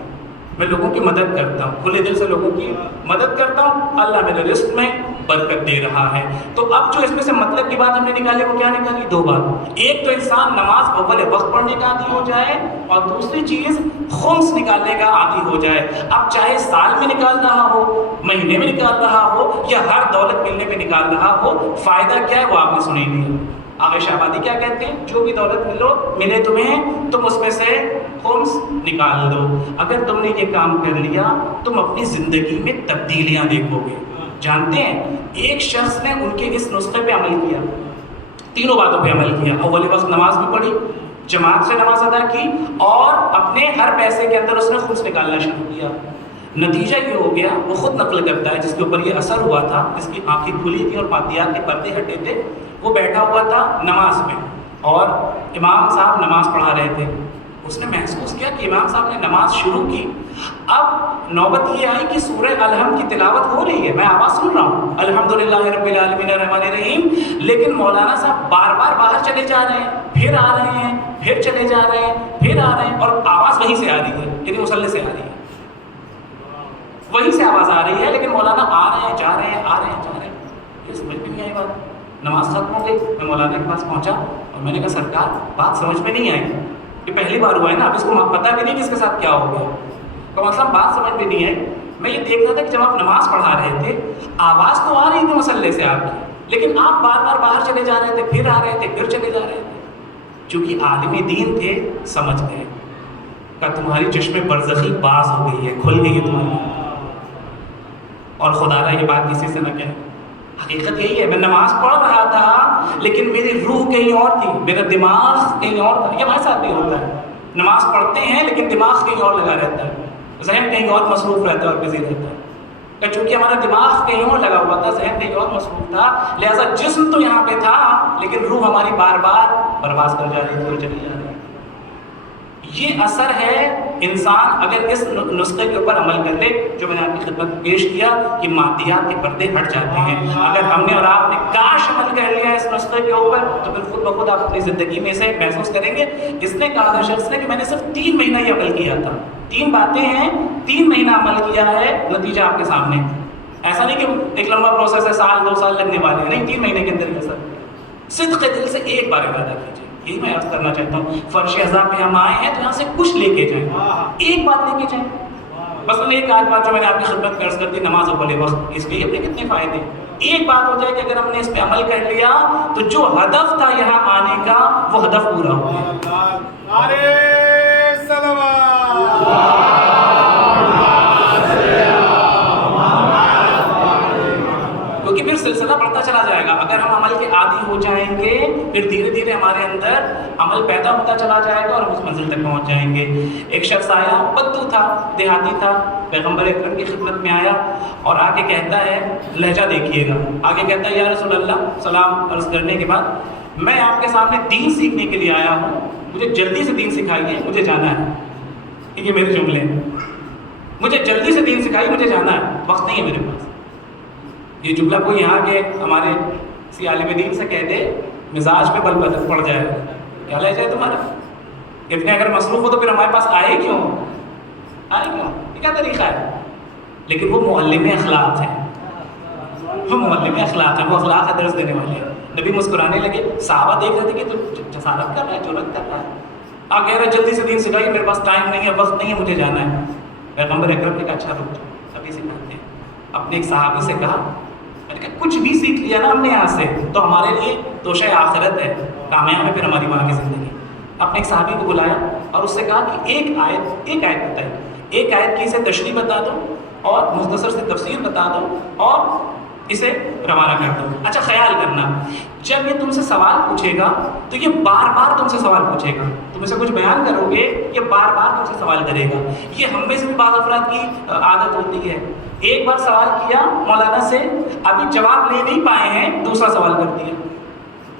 میں لوگوں کی مدد کرتا ہوں، کھلے دل سے لوگوں کی مدد کرتا ہوں، اللہ میرے رزق میں برکت دے رہا ہے. تو اب جو اس میں سے مطلب کی بات ہم نے نکالی وہ کیا نکالی؟ 2 بات. ایک تو انسان نماز اول وقت پڑھنے کا عادی ہو جائے، اور دوسری چیز خمس نکالنے کا عادی ہو جائے. اب چاہے سال میں نکال رہا ہو، مہینے میں نکال رہا ہو، یا ہر دولت ملنے پہ نکال رہا ہو، فائدہ کیا ہے وہ آپ نے سنی نہیں. آغا شہبادی کیا کہتے ہیں؟ جو بھی دولت ملے تمہیں، تم اس میں سے خمس نکال دو. اگر تم نے یہ کام کر لیا تم اپنی زندگی میں تبدیلیاں دیکھو گے. جانتے ہیں ایک شخص نے ان کے اس نسخے پہ عمل کیا، تینوں باتوں پہ عمل کیا. اول وقت نماز بھی پڑھی، جماعت سے نماز ادا کی، اور اپنے ہر پیسے کے اندر اس نے خمس نکالنا شروع کیا. نتیجہ یہ ہو گیا، وہ خود نقل کرتا ہے، جس کے اوپر یہ اثر ہوا تھا، جس کی آنکھیں کھلی تھی اور پاتیات کے پردے ہٹے تھے. وہ بیٹھا ہوا تھا نماز میں اور امام صاحب نماز پڑھا رہے تھے. اس نے محسوس کیا کہ امام صاحب نے نماز شروع کی، اب نوبت یہ آئی کہ سورہ الحمد کی تلاوت ہو رہی ہے، میں آواز سن رہا ہوں الحمدللہ رب العالمین الرحمن الرحیم، لیکن مولانا صاحب بار بار باہر چلے جا رہے ہیں، پھر آ رہے ہیں، پھر چلے جا رہے ہیں، پھر آ رہے ہیں، اور آواز وہیں سے آ رہی ہے، یعنی مصلی سے آ رہی ہے، وہیں سے آواز آ رہی ہے، لیکن مولانا آ رہے ہیں، جا رہے ہیں، آ رہے ہیں، جا رہے ہیں. یہ سمجھ میں نہیں آئی بات. نماز ختم ہو گئی، میں مولانا کے پاس پہنچا اور میں نے کہا سرکار بات سمجھ میں نہیں آئی، یہ پہلی بار ہوا ہے نا، اب اس کو پتہ بھی نہیں کہ اس کے ساتھ کیا ہو گیا. تو مطلب بات سمجھ میں نہیں آئی. میں یہ دیکھ رہا تھا کہ جب آپ نماز پڑھا رہے تھے آواز تو آ رہی تھی مصلی سے آپ کی، لیکن آپ بار بار باہر چلے جا رہے تھے، پھر آ رہے تھے، پھر چلے جا رہے تھے. چونکہ عالم دین تھے، سمجھ گئے. کہ تمہاری چشم برزخی باز ہو گئی ہے، کھل گئی ہے تمہاری. اور خدا را یہ بات کسی سے نہ کہے. حقیقت یہی ہے، میں نماز پڑھ رہا تھا لیکن میری روح کہیں اور تھی، میرا دماغ کہیں اور تھا. یہ ہمارے ساتھ بھی ہوتا ہے، نماز پڑھتے ہیں لیکن دماغ کہیں اور لگا رہتا ہے، ذہن کہیں اور مصروف رہتا ہے اور بزی رہتا ہے. کہ چونکہ ہمارا دماغ کہیں اور لگا ہوا تھا، ذہن کہیں اور مصروف تھا، لہٰذا جسم تو یہاں پہ تھا لیکن روح ہماری بار بار پرواز کر جا رہی تھی اور چلی جا رہی. یہ اثر ہے انسان اگر اس نسخے کے اوپر عمل کر لے جو میں نے آپ کی خدمت میں پیش کیا کہ مادیات کے پردے ہٹ جاتے ہیں. اگر ہم نے اور آپ نے کاش عمل کر لیا اس نسخے کے اوپر تو پھر خود بخود آپ اپنی زندگی میں سے محسوس کریں گے. اس نے کہا تھا شخص نے کہ میں نے صرف 3 مہینہ یہ عمل کیا تھا. 3 باتیں ہیں، 3 مہینہ عمل کیا ہے، نتیجہ آپ کے سامنے. ایسا نہیں کہ ایک لمبا پروسیس ہے، سال 2 سال لگنے والے ہیں، نہیں، 3 مہینے کے اندر یہ سب. صدق دل سے ایک بار ارادہ کیجیے. یہی میں عرض کرنا چاہتا ہوں. فرش عزا پہ ہم آئے ہیں تو یہاں سے کچھ لے کے جائیں، ایک بات لے کے جائیں. مثلاً ایک آج بات جو میں نے آپ کی خدمت میں عرض کر دی، نماز اول وقت، اس کے اپنے کتنے فائدے. ایک بات ہو جائے کہ اگر ہم نے اس پہ عمل کر لیا تو جو ہدف تھا یہاں آنے کا وہ ہدف پورا ہو گیا. کیونکہ پھر سلسلہ بڑھتا چلا جائے گا. اگر ہم عمل کے عادی ہو جائیں گے پھر دھیرے دھیرے ہمارے اندر عمل پیدا ہوتا چلا جائے گا اور ہم اس منزل تک پہنچ جائیں گے. ایک شخص آیا، بدو تھا، دیہاتی تھا، پیغمبر اکرم کی خدمت میں آیا اور آگے کہتا ہے، لہجہ دیکھیے گا، آگے کہتا ہے یا رسول اللہ، سلام عرض کرنے کے بعد، میں آپ کے سامنے دین سیکھنے کے لیے آیا ہوں، مجھے جلدی سے دین سکھائیے، مجھے جانا ہے. یہ میرے جملے ہیں، مجھے جلدی سے دین سکھائیے، مجھے جانا ہے، وقت نہیں ہے میرے پاس. یہ جملہ کوئی یہاں کے ہمارے کسی عالم دین سے کہہ دے مزاج پہ بل پڑ جائے گا. کیا لہجہ ہے تمہارا؟ اتنے اگر مصروف ہو تو پھر ہمارے پاس آئے کیوں؟ یہ کیا طریقہ ہے؟ لیکن وہ معلم اخلاق ہے، وہ معلم اخلاق ہے، وہ اخلاق کا درس دینے والے ہیں. نبی مسکرانے لگے، صحابہ دیکھ رہے تھے کہ تو جسارت کر رہا ہے، جرأت کر رہا ہے. کہہ رہا ہے جلدی سے دین سکھائیے، میرے پاس ٹائم نہیں ہے، وقت نہیں ہے، مجھے جانا ہے. پیغمبر اکرم نے کہا اچھا رک جاؤ، ابھی سکھاتے ہیں. اپنے ایک صحابی سے کہا، میں نے کہا کچھ بھی سیکھ لیا نا ہم نے یہاں سے تو ہمارے لیے توشہ آخرت ہے، کامیاب ہے پھر ہماری وہاں کی زندگی. اپنے ایک صحابی کو بلایا اور اس سے کہا کہ ایک آیت بتائیے، ایک آیت کی اسے تشریح بتا دو اور مختصر سے تفسیر بتا دو اور اسے روانہ کر دو. اچھا خیال کرنا، جب یہ تم سے سوال پوچھے گا تو یہ بار بار تم سے سوال پوچھے گا. تم اسے کچھ بیان کرو گے، یہ بار بار تم سے سوال کرے گا. یہ ہم میں سے بھی بعض افراد کی عادت ہوتی ہے. ایک بار سوال کیا مولانا سے، ابھی جواب لے نہیں پائے ہیں، دوسرا سوال کر دیا.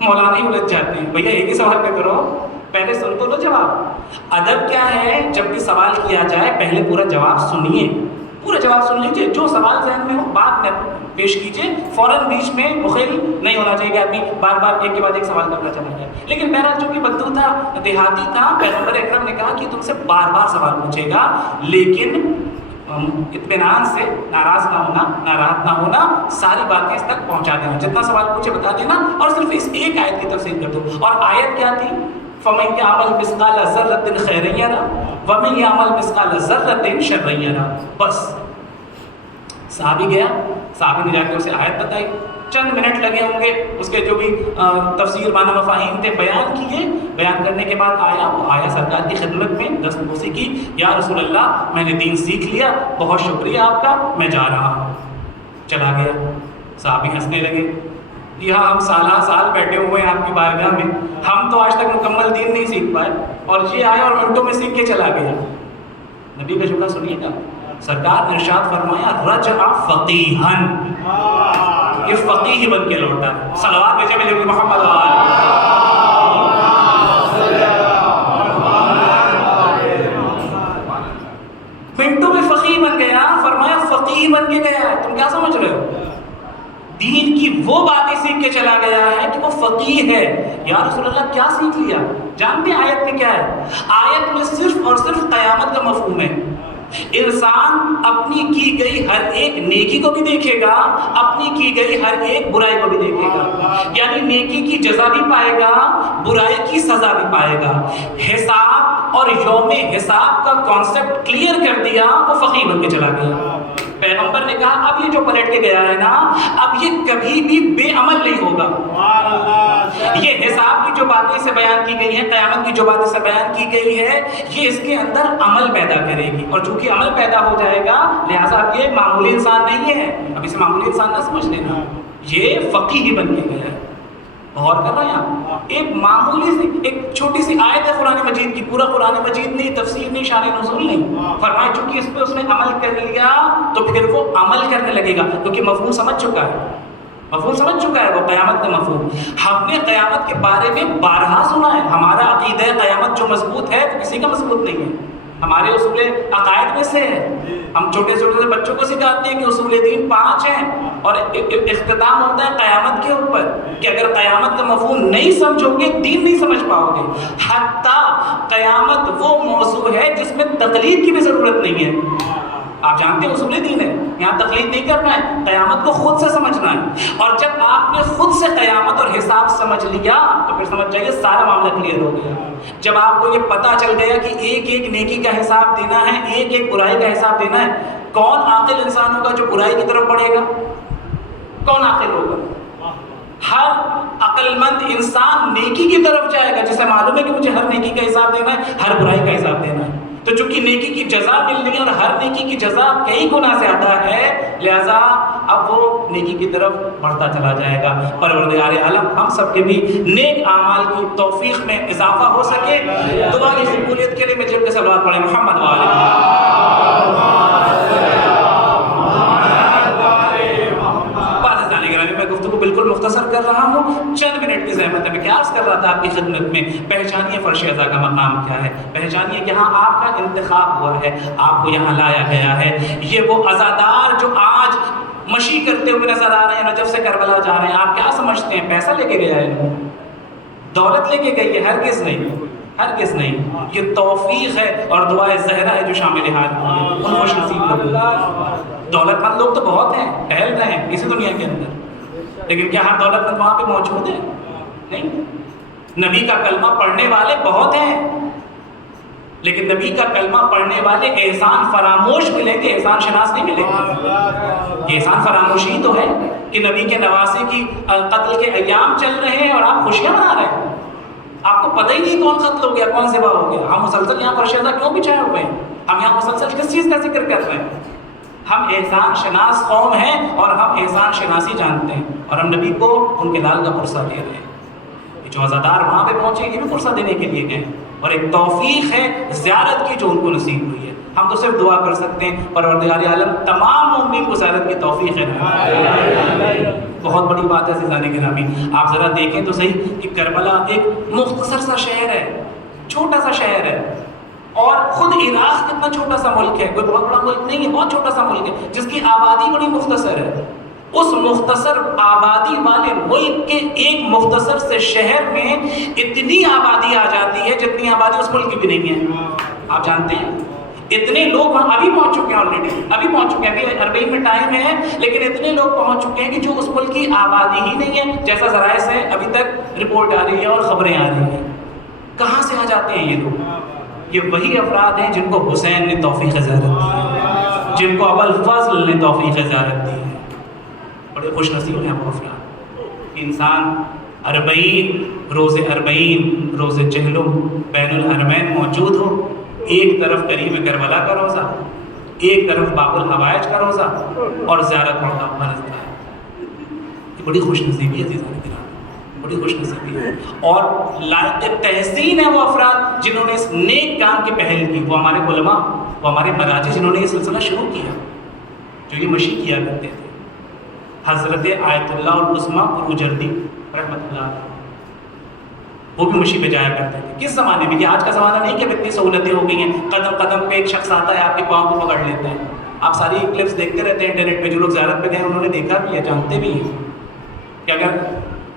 مولانا ہی الجھ جاتے ہیں، بھیا ایک ہی سوال پہ کرو، پہلے سن تو لو جواب. ادب کیا ہے، جب بھی سوال کیا جائے پہلے پورا جواب سنیے، پورا جواب سن لیجیے. جو سوال ذہن میں ہو بعد میں پیش کیجیے، فوراً بیچ میں مخل نہیں ہونا چاہیے کہ آدمی بار بار ایک کے بعد ایک سوال کرنا چلا جائے. لیکن بہرحال چونکہ بدو تھا، دیہاتی تھا، پیغمبر اکرم نے کہا کہ تم سے بار بار سوال پوچھے گا لیکن اطمینان سے، ناراض نہ ہونا، ناراض نہ ہونا، ساری باتیں اس تک پہنچا دینا، جتنا سوال پوچھے بتا دینا اور صرف اس ایک آیت کی تفسیر کر دو. اور آیت کیا تھی؟ فَمَن يَعْمَلْ مِثْقَالَ ذَرَّةٍ خَيْرًا يَرَهُ وَمَن يَعْمَلْ مِثْقَالَ ذَرَّةٍ شَرًّا يَرَهُ. بس صحابی گیا، صحابی نے جا کے اسے آیت بتائی، چند منٹ لگے ہوں گے، اس کے جو بھی تفسیر معنی مفاہیم تھے بیان کیے. بیان کرنے کے بعد وہ آیا سرکار کی خدمت میں، دستبوسی کی، یا رسول اللہ میں نے دین سیکھ لیا، بہت شکریہ آپ کا، میں جا رہا ہوں. چلا گیا. صحابی ہنسنے لگے، یہاں ہم سالہ سال بیٹھے ہوئے ہیں آپ کی بارگاہ میں، ہم تو آج تک مکمل دین نہیں سیکھ پائے اور یہ آیا اور منٹوں میں سیکھ کے چلا گیا. نبی کا جملہ سنیے گا، سرکار نے ارشاد فرمایا رجع فقیہن، یہ فقیہ بن کے لوٹا. صلوات بھیجے میرے محمد منٹوں میں فقیہ بن گیا. فرمایا فقیہ بن کے گیا ہے. تم کیا سمجھ رہے ہو؟ دین کی وہ باتیں سیکھ کے چلا گیا ہے کہ وہ فقیہ ہے. یا رسول اللہ کیا سیکھ لیا؟ جانتے ہیں آیت میں کیا ہے؟ آیت میں صرف اور صرف قیامت کا مفہوم ہے. انسان اپنی کی گئی ہر ایک نیکی کو بھی دیکھے گا، اپنی کی گئی ہر ایک برائی کو بھی دیکھے گا. یعنی نیکی کی جزا بھی پائے گا، برائی کی سزا بھی پائے گا. حساب اور یوم حساب کا کانسیپٹ کلیئر کر دیا، وہ فقیہ بن کے چلا گیا. پیغمبر نے کہا اب یہ جو پلٹ کے گیا ہے نا، اب یہ کبھی بھی بے عمل نہیں ہوگا. یہ حساب کی جو باتیں سے بیان کی گئی ہیں، قیامت کی جو باتیں سے بیان کی گئی ہے، یہ اس کے اندر عمل پیدا کرے گی، اور چونکہ عمل پیدا ہو جائے گا لہٰذا اب یہ معمولی انسان نہیں ہے، اب اسے معمولی انسان نہ سمجھ لینا، یہ فقیہ ہی بن کے گیا ہے۔ غور کر رہے ہیں آپ؟ ایک معمولی سی ایک چھوٹی سی آیت ہے قرآن مجید کی، پورا قرآن مجید نہیں، تفسیر نہیں، شان نزول نہیں، فرمایا چونکہ اس پہ اس نے عمل کر لیا تو پھر وہ عمل کرنے لگے گا، کیونکہ مفہوم سمجھ چکا ہے، مفہوم سمجھ چکا ہے وہ قیامت کا مفہوم۔ ہم نے قیامت کے بارے میں بارہا سنا ہے، ہمارا عقیدہ قیامت جو مضبوط ہے وہ کسی کا مضبوط نہیں ہے، ہمارے اصول عقائد میں سے ہے۔ ہم چھوٹے چھوٹے بچوں کو سکھاتے ہیں کہ اصول دین 5 ہیں، اور اختتام ہوتا ہے قیامت کے اوپر کہ اگر قیامت کا مفہوم نہیں سمجھو گے دین نہیں سمجھ پاؤ گے۔ حتیٰ قیامت وہ موضوع ہے جس میں تقلید کی بھی ضرورت نہیں ہے۔ آپ جانتے ہیں اصول دین ہے، یہاں تقلید نہیں کرنا ہے، قیامت کو خود سے سمجھنا ہے، اور جب آپ نے خود سے قیامت اور حساب سمجھ لیا تو پھر سمجھ جائیے سارا معاملہ کلیئر ہو گیا۔ جب آپ کو یہ پتہ چل گیا کہ ایک ایک نیکی کا حساب دینا ہے، ایک ایک برائی کا حساب دینا ہے، کون عاقل انسان ہوگا جو برائی کی طرف بڑھے گا؟ کون عاقل ہوگا؟ ہر عقل مند انسان نیکی کی طرف جائے گا جسے معلوم ہے کہ مجھے ہر نیکی کا حساب دینا ہے، ہر برائی کا حساب دینا ہے۔ تو چونکہ نیکی کی جزا ملنی ہے اور ہر نیکی کی جزا کئی گنا زیادہ ہے، لہذا اب وہ نیکی کی طرف بڑھتا چلا جائے گا۔ پروردگار عالم ہم سب کے بھی نیک اعمال کی توفیق میں اضافہ ہو سکے۔ دعا کی قبولیت کے لیے میں جب کے صلوات پڑھیں محمد میں گفتگو بالکل مختصر کر رہا ہوں، چند منٹ کی زحمت ہے۔ میں کیا عرض کر رہا تھا آپ کی خدمت میں، پہچانیے فرش ازا کا مقام کیا ہے، پہچانیے کہ ہاں آپ کا انتخاب ہوا ہے، آپ کو یہاں لایا گیا ہے۔ یہ وہ عزادار جو آج مشی کرتے ہوئے نظر آ رہے ہیں، نجف سے کربلا جا رہے ہیں، آپ کیا سمجھتے ہیں پیسہ لے کے گیا ہے، دولت لے کے گئی ہے؟ ہرگز نہیں، ہرگز نہیں، یہ توفیق ہے اور دعائے زہرا ہے جو شامل حال ان خوش نصیب لوگ۔ دولت مند لوگ تو بہت ہیں، ٹہل رہے ہیں اسی دنیا کے اندر، لیکن کیا ہر دولت مند وہاں پہ موجود ہے؟ نہیں۔ نبی کا کلمہ پڑھنے والے بہت ہیں، لیکن نبی کا کلمہ پڑھنے والے احسان فراموش ملیں گے، احسان شناس نہیں ملیں گے۔ یہ احسان فراموشی تو ہے کہ نبی کے نواسے کی قتل کے ایام چل رہے ہیں اور آپ خوشیاں منا رہے ہیں، آپ کو پتہ ہی نہیں کون قتل ہو گیا، کون ذبح ہو گیا۔ ہم مسلسل یہاں فرش ازا کیوں بچھائے ہوئے ہیں؟ ہم یہاں مسلسل کس چیز کا ذکر کر رہے ہیں؟ ہم احسان شناس قوم ہیں اور ہم احسان شناسی جانتے ہیں، اور ہم نبی کو ان کے لال کا پرسہ دے رہے ہیں۔ یہ جو عزادار وہاں پہ پہنچے یہ بھی پرسہ دینے کے لیے گئے، اور ایک توفیق ہے زیارت کی جو ان کو نصیب ہوئی ہے۔ ہم تو صرف دعا کر سکتے ہیں پروردگار عالم تمام مومنین کو زیارت کی توفیق ہے۔ بہت بڑی بات ہے عزیزان گرامی، آپ ذرا دیکھیں تو صحیح کہ کربلا ایک مختصر سا شہر ہے، چھوٹا سا شہر ہے، اور خود عراق کتنا چھوٹا سا ملک ہے، کوئی بہت بڑا ملک نہیں ہے، بہت چھوٹا سا ملک ہے جس کی آبادی بڑی مختصر ہے۔ اس مختصر آبادی والے ملک کے ایک مختصر سے شہر میں اتنی آبادی آ جاتی ہے جتنی آبادی اس ملک کی بھی نہیں ہے۔ آپ جانتے ہیں اتنے لوگ وہاں ابھی پہنچ چکے ہیں، آلریڈی ابھی پہنچ چکے ہیں، ابھی عربی میں ٹائم ہے، لیکن اتنے لوگ پہنچ چکے ہیں کہ جو اس ملک کی آبادی ہی نہیں ہے، جیسا ذرائع سے ابھی تک رپورٹ آ رہی ہے اور خبریں آ رہی ہیں۔ کہاں سے آ جاتے ہیں یہ لوگ؟ یہ وہی افراد ہیں جن کو حسین نے توفیق زیارت دی، جن کو ابوالفضل نے توفیق زیارت دی ہے۔ بڑے خوش نصیب ہیں وہ افراد کہ انسان 40 روز 40 روز چہلم بین الحرمین موجود ہو، ایک طرف کریم کربلا کا روزہ، ایک طرف باب الحوائج کا روزہ، اور زیارت پڑھتا ہوا نظر آئے۔ یہ بڑی خوش نصیبی ہے عزیزان کرام، بڑی خوش نصیبی ہے، اور لائق تحسین ہے وہ افراد جنہوں نے اس نیک کام کی پہل کی، وہ ہمارے علماء، وہ ہمارے مراجع جنہوں نے یہ سلسلہ شروع کیا، جو یہ مشی کیا کرتے تھے۔ حضرت آیت اللہ العظمیٰ پروجردی رحمۃ اللہ علیہ وہ بھی مشی پہ جایا کرتے تھے۔ کس زمانے میں؟ یہ آج کا زمانہ نہیں کہ اب اتنی سہولتیں ہو گئی ہیں، قدم قدم پہ ایک شخص آتا ہے آپ کے پاؤں کو پکڑ لیتے ہیں۔ آپ ساری کلپس دیکھتے رہتے ہیں انٹرنیٹ پہ، جو لوگ زیارت پہ گئے انہوں نے دیکھا بھی ہے، جانتے بھی ہیں کہ اگر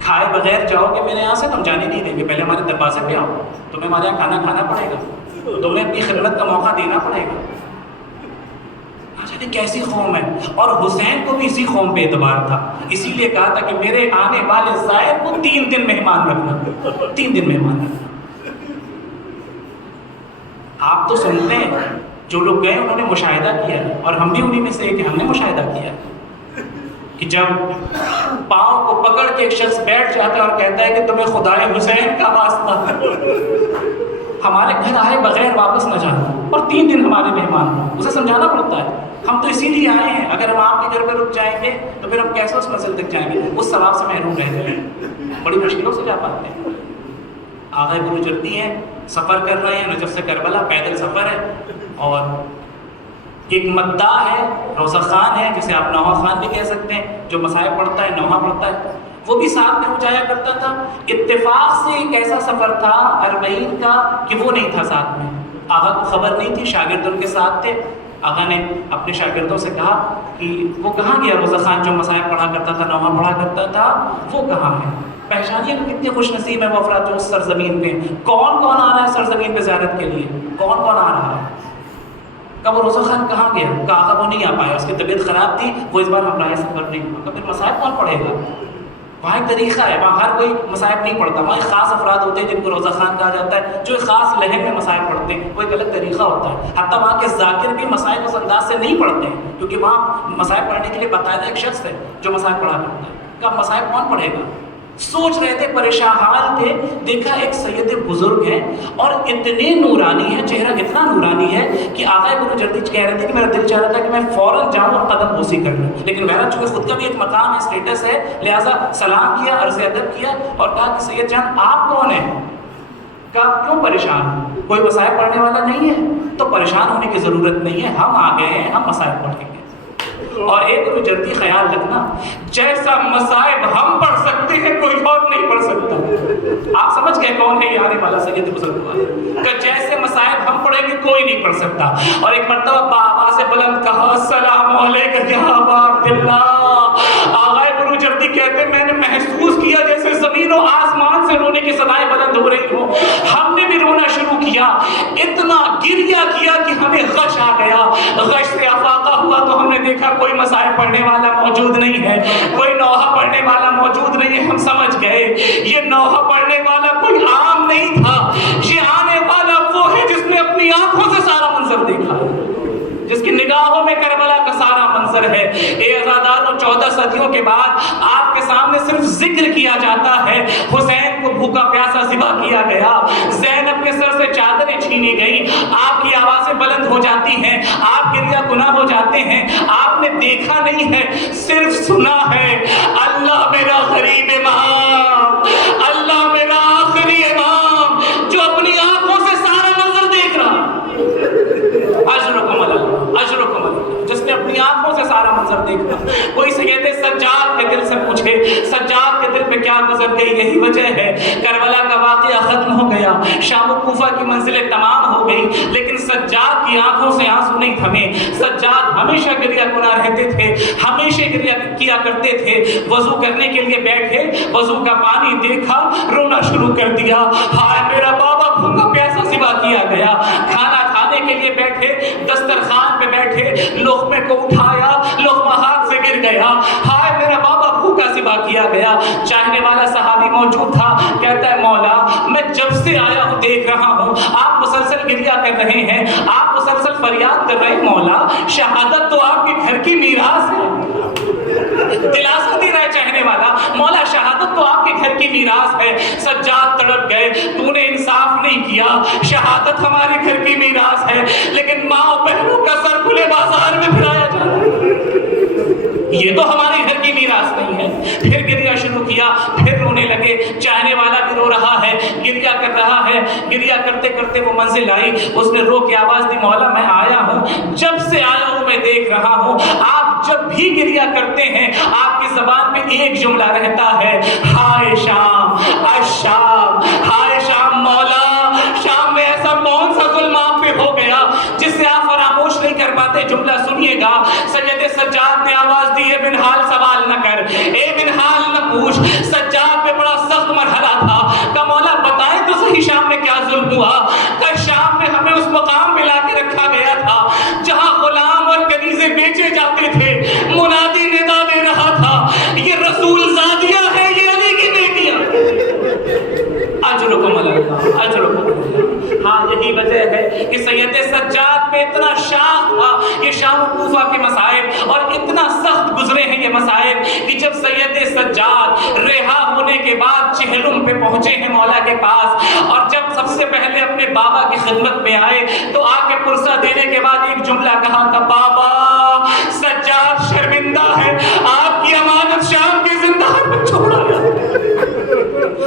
کھائے بغیر جاؤ گے میرے یہاں سے تو ہم جانے نہیں دیں گے، پہلے ہمارے دروازے پہ آؤ، تمہیں ہمارے یہاں کھانا کھانا پڑے گا، تمہیں اپنی خدمت کا موقع دینا پڑے گا۔ کیسی قوم ہے، اور حسین کو بھی اسی قوم پہ اعتبار تھا، اسی لیے کہا تھا کہ میرے آنے والے زائر کو 3 دن مہمان رکھنا، 3 دن مہمان رکھنا۔ آپ تو سنتے ہیں جو لوگ گئے انہوں نے مشاہدہ کیا ہے، اور ہم بھی انہی میں سے کہ ہم نے مشاہدہ کیا ہے کہ جب پاؤں کو پکڑ کے ایک شخص بیٹھ جاتا ہے اور کہتا ہے کہ تمہیں خدائے حسین کا واسطہ ہمارے گھر آئے بغیر واپس نہ جانا اور 3 دن ہمارے مہمان ہوں، اسے سمجھانا پڑتا ہے ہم تو اسی لیے آئے ہیں، اگر ہم آپ کے گھر پہ رک جائیں گے تو پھر ہم کیسے اس منزل تک جائیں گے، اس ثواب سے محروم رہ جائیں گے، بڑی مشکلوں سے جا پاتے ہیں۔ آغا بروجردی ہیں، سفر کر رہے ہیں نجف سے کربلا، پیدل سفر ہے، اور ایک مداح ہے، روزہ خان ہے جسے آپ نوحہ خان بھی کہہ سکتے ہیں، جو مصائب پڑھتا ہے، نوحہ پڑھتا ہے، وہ بھی ساتھ میں ہو جایا کرتا تھا۔ اتفاق سے ایک ایسا سفر تھا 40 کا کہ وہ نہیں تھا ساتھ میں، آغا کو خبر نہیں تھی، شاگرد ان کے ساتھ تھے۔ آغا نے اپنے شاگردوں سے کہا کہ وہ کہاں گیا روزہ خان جو مصائب پڑھا کرتا تھا، نوحہ پڑھا کرتا تھا، وہ کہاں ہے؟ پہچانیے کہ کتنے خوش نصیب ہے وہ افراد جو اس سرزمین پہ، کون کون آ رہا ہے سرزمین پہ زیارت کے لیے، کون کون آ رہا ہے؟ کہا وہ روزہ خان کہاں گیا؟ کہا آغا وہ نہیں آ پایا، اس کی طبیعت خراب تھی، وہ اس بار ہمراہ سفر نہیں ہوا۔ کہا پھر مصائب کون پڑھے گا؟ وہاں ایک طریقہ ہے، وہاں ہر کوئی مصائب نہیں پڑھتا، وہاں ایک خاص افراد ہوتے ہیں جن کو روزہ خان کہا جاتا ہے، جو ایک خاص لہر میں مصائب پڑھتے ہیں، وہ ایک الگ طریقہ ہوتا ہے۔ حتیٰ وہاں کے ذاکر بھی مصائب اس انداز سے نہیں پڑھتے ہیں، کیونکہ وہاں مصائب پڑھنے کے لیے باقاعدہ ایک شخص ہے جو مصائب پڑھا کرتا ہے۔ کہا مصائب کون پڑھے گا؟ سوچ رہے تھے، پریشان حال تھے، دیکھا ایک سید بزرگ ہیں اور اتنے نورانی ہیں، چہرہ اتنا نورانی ہے کہ آغا بروجردی کہہ رہے تھے کہ میرا دل چاہ رہا تھا کہ میں فوراً جاؤں اور قدم بوسی کر لوں، لیکن بہرحال چونکہ خود کا بھی ایک مقام ہے، اسٹیٹس ہے، لہٰذا سلام کیا، عرض ادب کیا اور کہا کہ سید جان آپ کون ہیں؟ کہا کیوں پریشان؟ کوئی مصائب پڑھنے والا نہیں ہے؟ تو پریشان ہونے کی ضرورت نہیں ہے، ہم آ گئے ہیں، ہم مصائب پڑھیں گے۔ اور ایک بروجردی خیال رکھنا، جیسا مصائب ہم پڑھ سکتے ہیں کوئی اور نہیں پڑھ سکتا۔ آپ سمجھ گئے کون ہے یہ آنے والا سید بزرگ کہ جیسے مصائب ہم پڑھیں گے کوئی نہیں پڑھ سکتا۔ اور ایک مرتبہ بآواز بلند کہا السلام علیکم یا ابا عبداللہ۔ آغا بروجردی کہتے میں نے محسوس کیا جیسے زمین و آسمان سے رونے کی صدائیں بلند ہو رہی ہوں، ہم نے بھی رونا شروع کیا، اتنا گریہ کیا کہ ہمیں غش آ گیا۔ غش سے افاقہ ہوا تو ہم نے دیکھا کوئی مصائب پڑھنے والا موجود نہیں ہے، کوئی نوحہ پڑھنے والا موجود نہیں ہے۔ ہم سمجھ گئے یہ نوحہ پڑھنے والا کوئی عام نہیں تھا، یہ آنے والا وہ ہے جس نے اپنی آنکھوں سے سارا منظر دیکھا، جس کی نگاہوں میں کربلا کا سارا منظر ہے۔ اے عزاداروں، 14 صدیوں کے بعد آپ کے سامنے صرف ذکر کیا جاتا ہے، حسین کو بھوکا پیاسا ذبح کیا گیا، زینب کے سر سے چادریں چھینی گئی، آپ کی آوازیں بلند ہو جاتی ہیں، آپ گریہ گناہ ہو جاتے ہیں، آپ نے دیکھا نہیں ہے، صرف سنا ہے۔ اللہ میرا غریب امام، اللہ میرا آخری امام جو اپنی آنکھوں سے سارا منظر دیکھ رہا، اجرکم اللہ، اجرکم اللہ، جس نے اپنی آنکھوں سے سارا منظر دیکھا۔ کوئی سید سجاد کے دل سے پوچھے سجاد کے دل پہ کیا گزر گئی؟ یہی وجہ ہے کربلا کا واقعہ ختم ہو گیا، شام و کوفہ کی منزلیں تمام ہو گئی، لیکن سجاد کی آنکھوں سے آنسو نہیں تھمے۔ سجاد ہمیشہ گریہ گناہ رہتے تھے، ہمیشہ گریہ کیا کرتے تھے۔ وضو کرنے کے لیے بیٹھے، وضو کا پانی دیکھا، رونا شروع کر دیا، ہائے میرا بابا بھوکا پیاسا ذبح کیا گیا۔ کھانا کھانے کے لیے بیٹھے، دسترخوان پہ بیٹھے، لقمے کو اٹھایا، لقمہ ہاتھ سے گر گیا، ہائے میرا بابا بھوکا ذبح کیا گیا۔ چاہنے والا صحابی موجود تھا، کہتا ہے مولا میں جب سے آیا ہوں دیکھ رہا ہوں آپ مسلسل گریہ کر رہے ہیں، آپ مسلسل فریاد کر رہے ہیں، مولا شہادت تو آپ کے گھر کی میراث ہے۔ دلاسا دے رہا ہے چاہنے والا، مولا شہادت تو آپ کے گھر کی میراث ہے۔ سجاد تڑپ گئے، تو نے انصاف نہیں کیا، شہادت ہمارے گھر کی میراث ہے، لیکن ماں و بہنوں کا سر کھلے بازار میں پھرایا جا رہا ہے، یہ تو ہمارے گھر کی میراث نہیں ہے۔ پھر گریہ شروع کیا، پھر رونے لگے، چاہنے والا بھی رو رہا ہے، گریہ کر رہا ہے، گریہ کرتے کرتے وہ منزل آئی، اس نے رو کے آواز دی، مولا میں آیا ہوں، جب سے آیا ہوں میں دیکھ رہا ہوں آپ جب بھی گریہ کرتے ہیں آپ کی زبان میں ایک جملہ رہتا ہے، ہائے شام، الشام، ہائے شام۔ مولا شام میں ایسا کون سا ظلم آپ پہ ہو گیا جس سے آپ فراموش نہیں کر پاتے؟ جملہ سنیے گا، سید سجاد نے آواز دی، اے بن حال سوال نہ کر، اے بن حال نہ پوچھ۔ سجاد پہ بڑا سخت مرحلہ تھا، کہ مولا بتائیں تو صحیح شام میں کیا ظلم ہوا؟ کہ شام میں ہمیں اس مقام پہ لا کے رکھا گیا تھا جہاں غلام اور کنیزیں بیچے جاتے تھے، منادی ندا دے رہا تھا یہ رسول زادیہ ہے، یہ علی کی بیٹیاں۔ اجرکم اللہ، اجرکم اللہ۔ ہاں یہی وجہ ہے کہ سید سجاد پہ اتنا شاخ تھا، یہ شام و کوفہ کے مصائب اور اتنا سخت گزرے ہیں یہ مسائل کہ جب سید سجاد رہا ہونے کے بعد چہلم پہ پہنچے ہیں مولا کے پاس، اور جب سب سے پہلے اپنے بابا کی خدمت میں آئے تو آ کے پرسہ دینے کے بعد ایک جملہ کہا تھا، بابا سجاد شرمندہ ہے، آپ کی امانت شام کے زندان میں چھوڑا گیا۔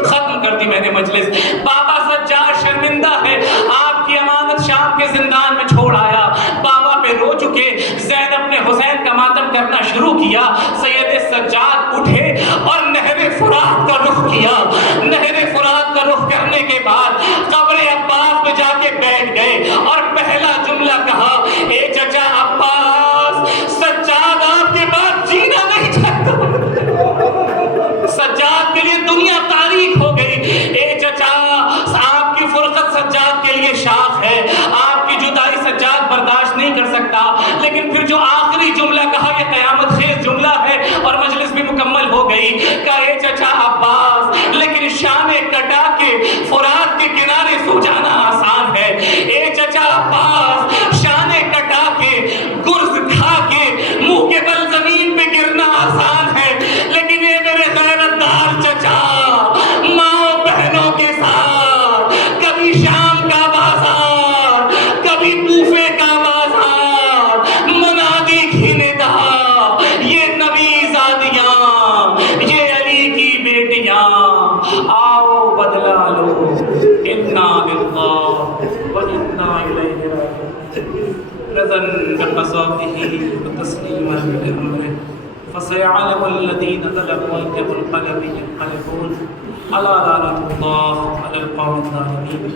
ختم کر دی میں نے مجلس۔ بابا سجاد شرمندہ ہے، آپ کی امانت شام کے زندان میں چھوڑ آیا۔ بابا پہ رو چکے، زینب نے حسین کا ماتم کرنا شروع کیا۔ سید سجاد اٹھے اور نہر فرات کا رخ کیا۔ نہر فرات کا رخ کرنے کے بعد قبر عباس میں جا کے بیٹھ گئے اور پہلا جملہ کہا، اے چچا عباس، سجاد آپ کے بعد جینا نہیں چاہتا۔ سجاد کے لیے دنیا تاریخ ہو گئی۔ اے چچا، آپ کی فرقت سجاد کے لیے شاخ ہے، آپ کی جدائی سجاد برداشت نہیں کر سکتا۔ لیکن پھر جو آخری جملہ کہا، یہ قیامت خیز جملہ ہے، اور مجلس بھی مکمل ہو گئی۔ کہا، اے چچا عباس، لیکن شانے کٹا کے فرات کے کنارے سو جانا آسان ہے۔ اے چچا عباس، شانے کٹا کے گرز کھا کے منہ کے بل زمین پہ گرنا آسان ہے، لیکن یہ میرے غیرت دار چچا ماں بہنوں کے ساتھ کبھی شام کا بازار، کبھی کوفے کا بازار، منادی گھنتا، یہ نبی زادیاں، یہ علی کی بیٹیاں، آؤ بدلا لو، انا للہ و انا الیہ راجعون، رضا بقضائه وتسلیما لامره، فسيعلم الذين ظلموا أي منقلب ينقلبون، ألا لعنة الله على القوم الظالمين۔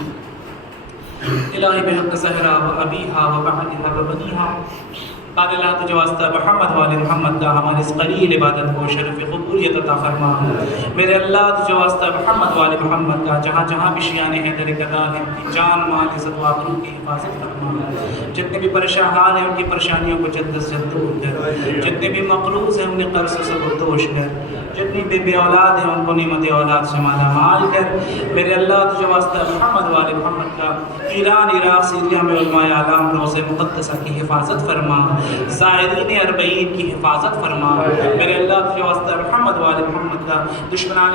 الہی بحق زہرا و ابیہا و بعدہا و بنیہا، قال اللہ تجھے واسطہ محمد وآل محمد کا ہمارے اس قلیل عبادت کو شرف قبولیت عطا فرما۔ میرے اللہ تجھے واسطہ محمد وآل محمد کا جہاں جہاں بھی شیان حیدر کدا ہے، ان کی جان مال عزت و آبرو کی حفاظت فرما۔ جتنے بھی پریشان ہیں ان کی پریشانیوں کو جلد سے جلد دور کر، جتنے بھی مقروض ہیں انہیں قرض سے بردوش کر، جتنی بے اولاد ہیں ان کو نعمت اولاد سے مالا مال کر۔ میرے اللہ تجھے واسطہ محمد وآل محمد کا ایران، عراق، سیریا میں علماء اعلام روضہ مقدسہ کی حفاظت فرما، زائرین اربعین کی حفاظت فرما۔ میرے اللہ تجھے واسطہ محمد وآل محمد کا دشمنان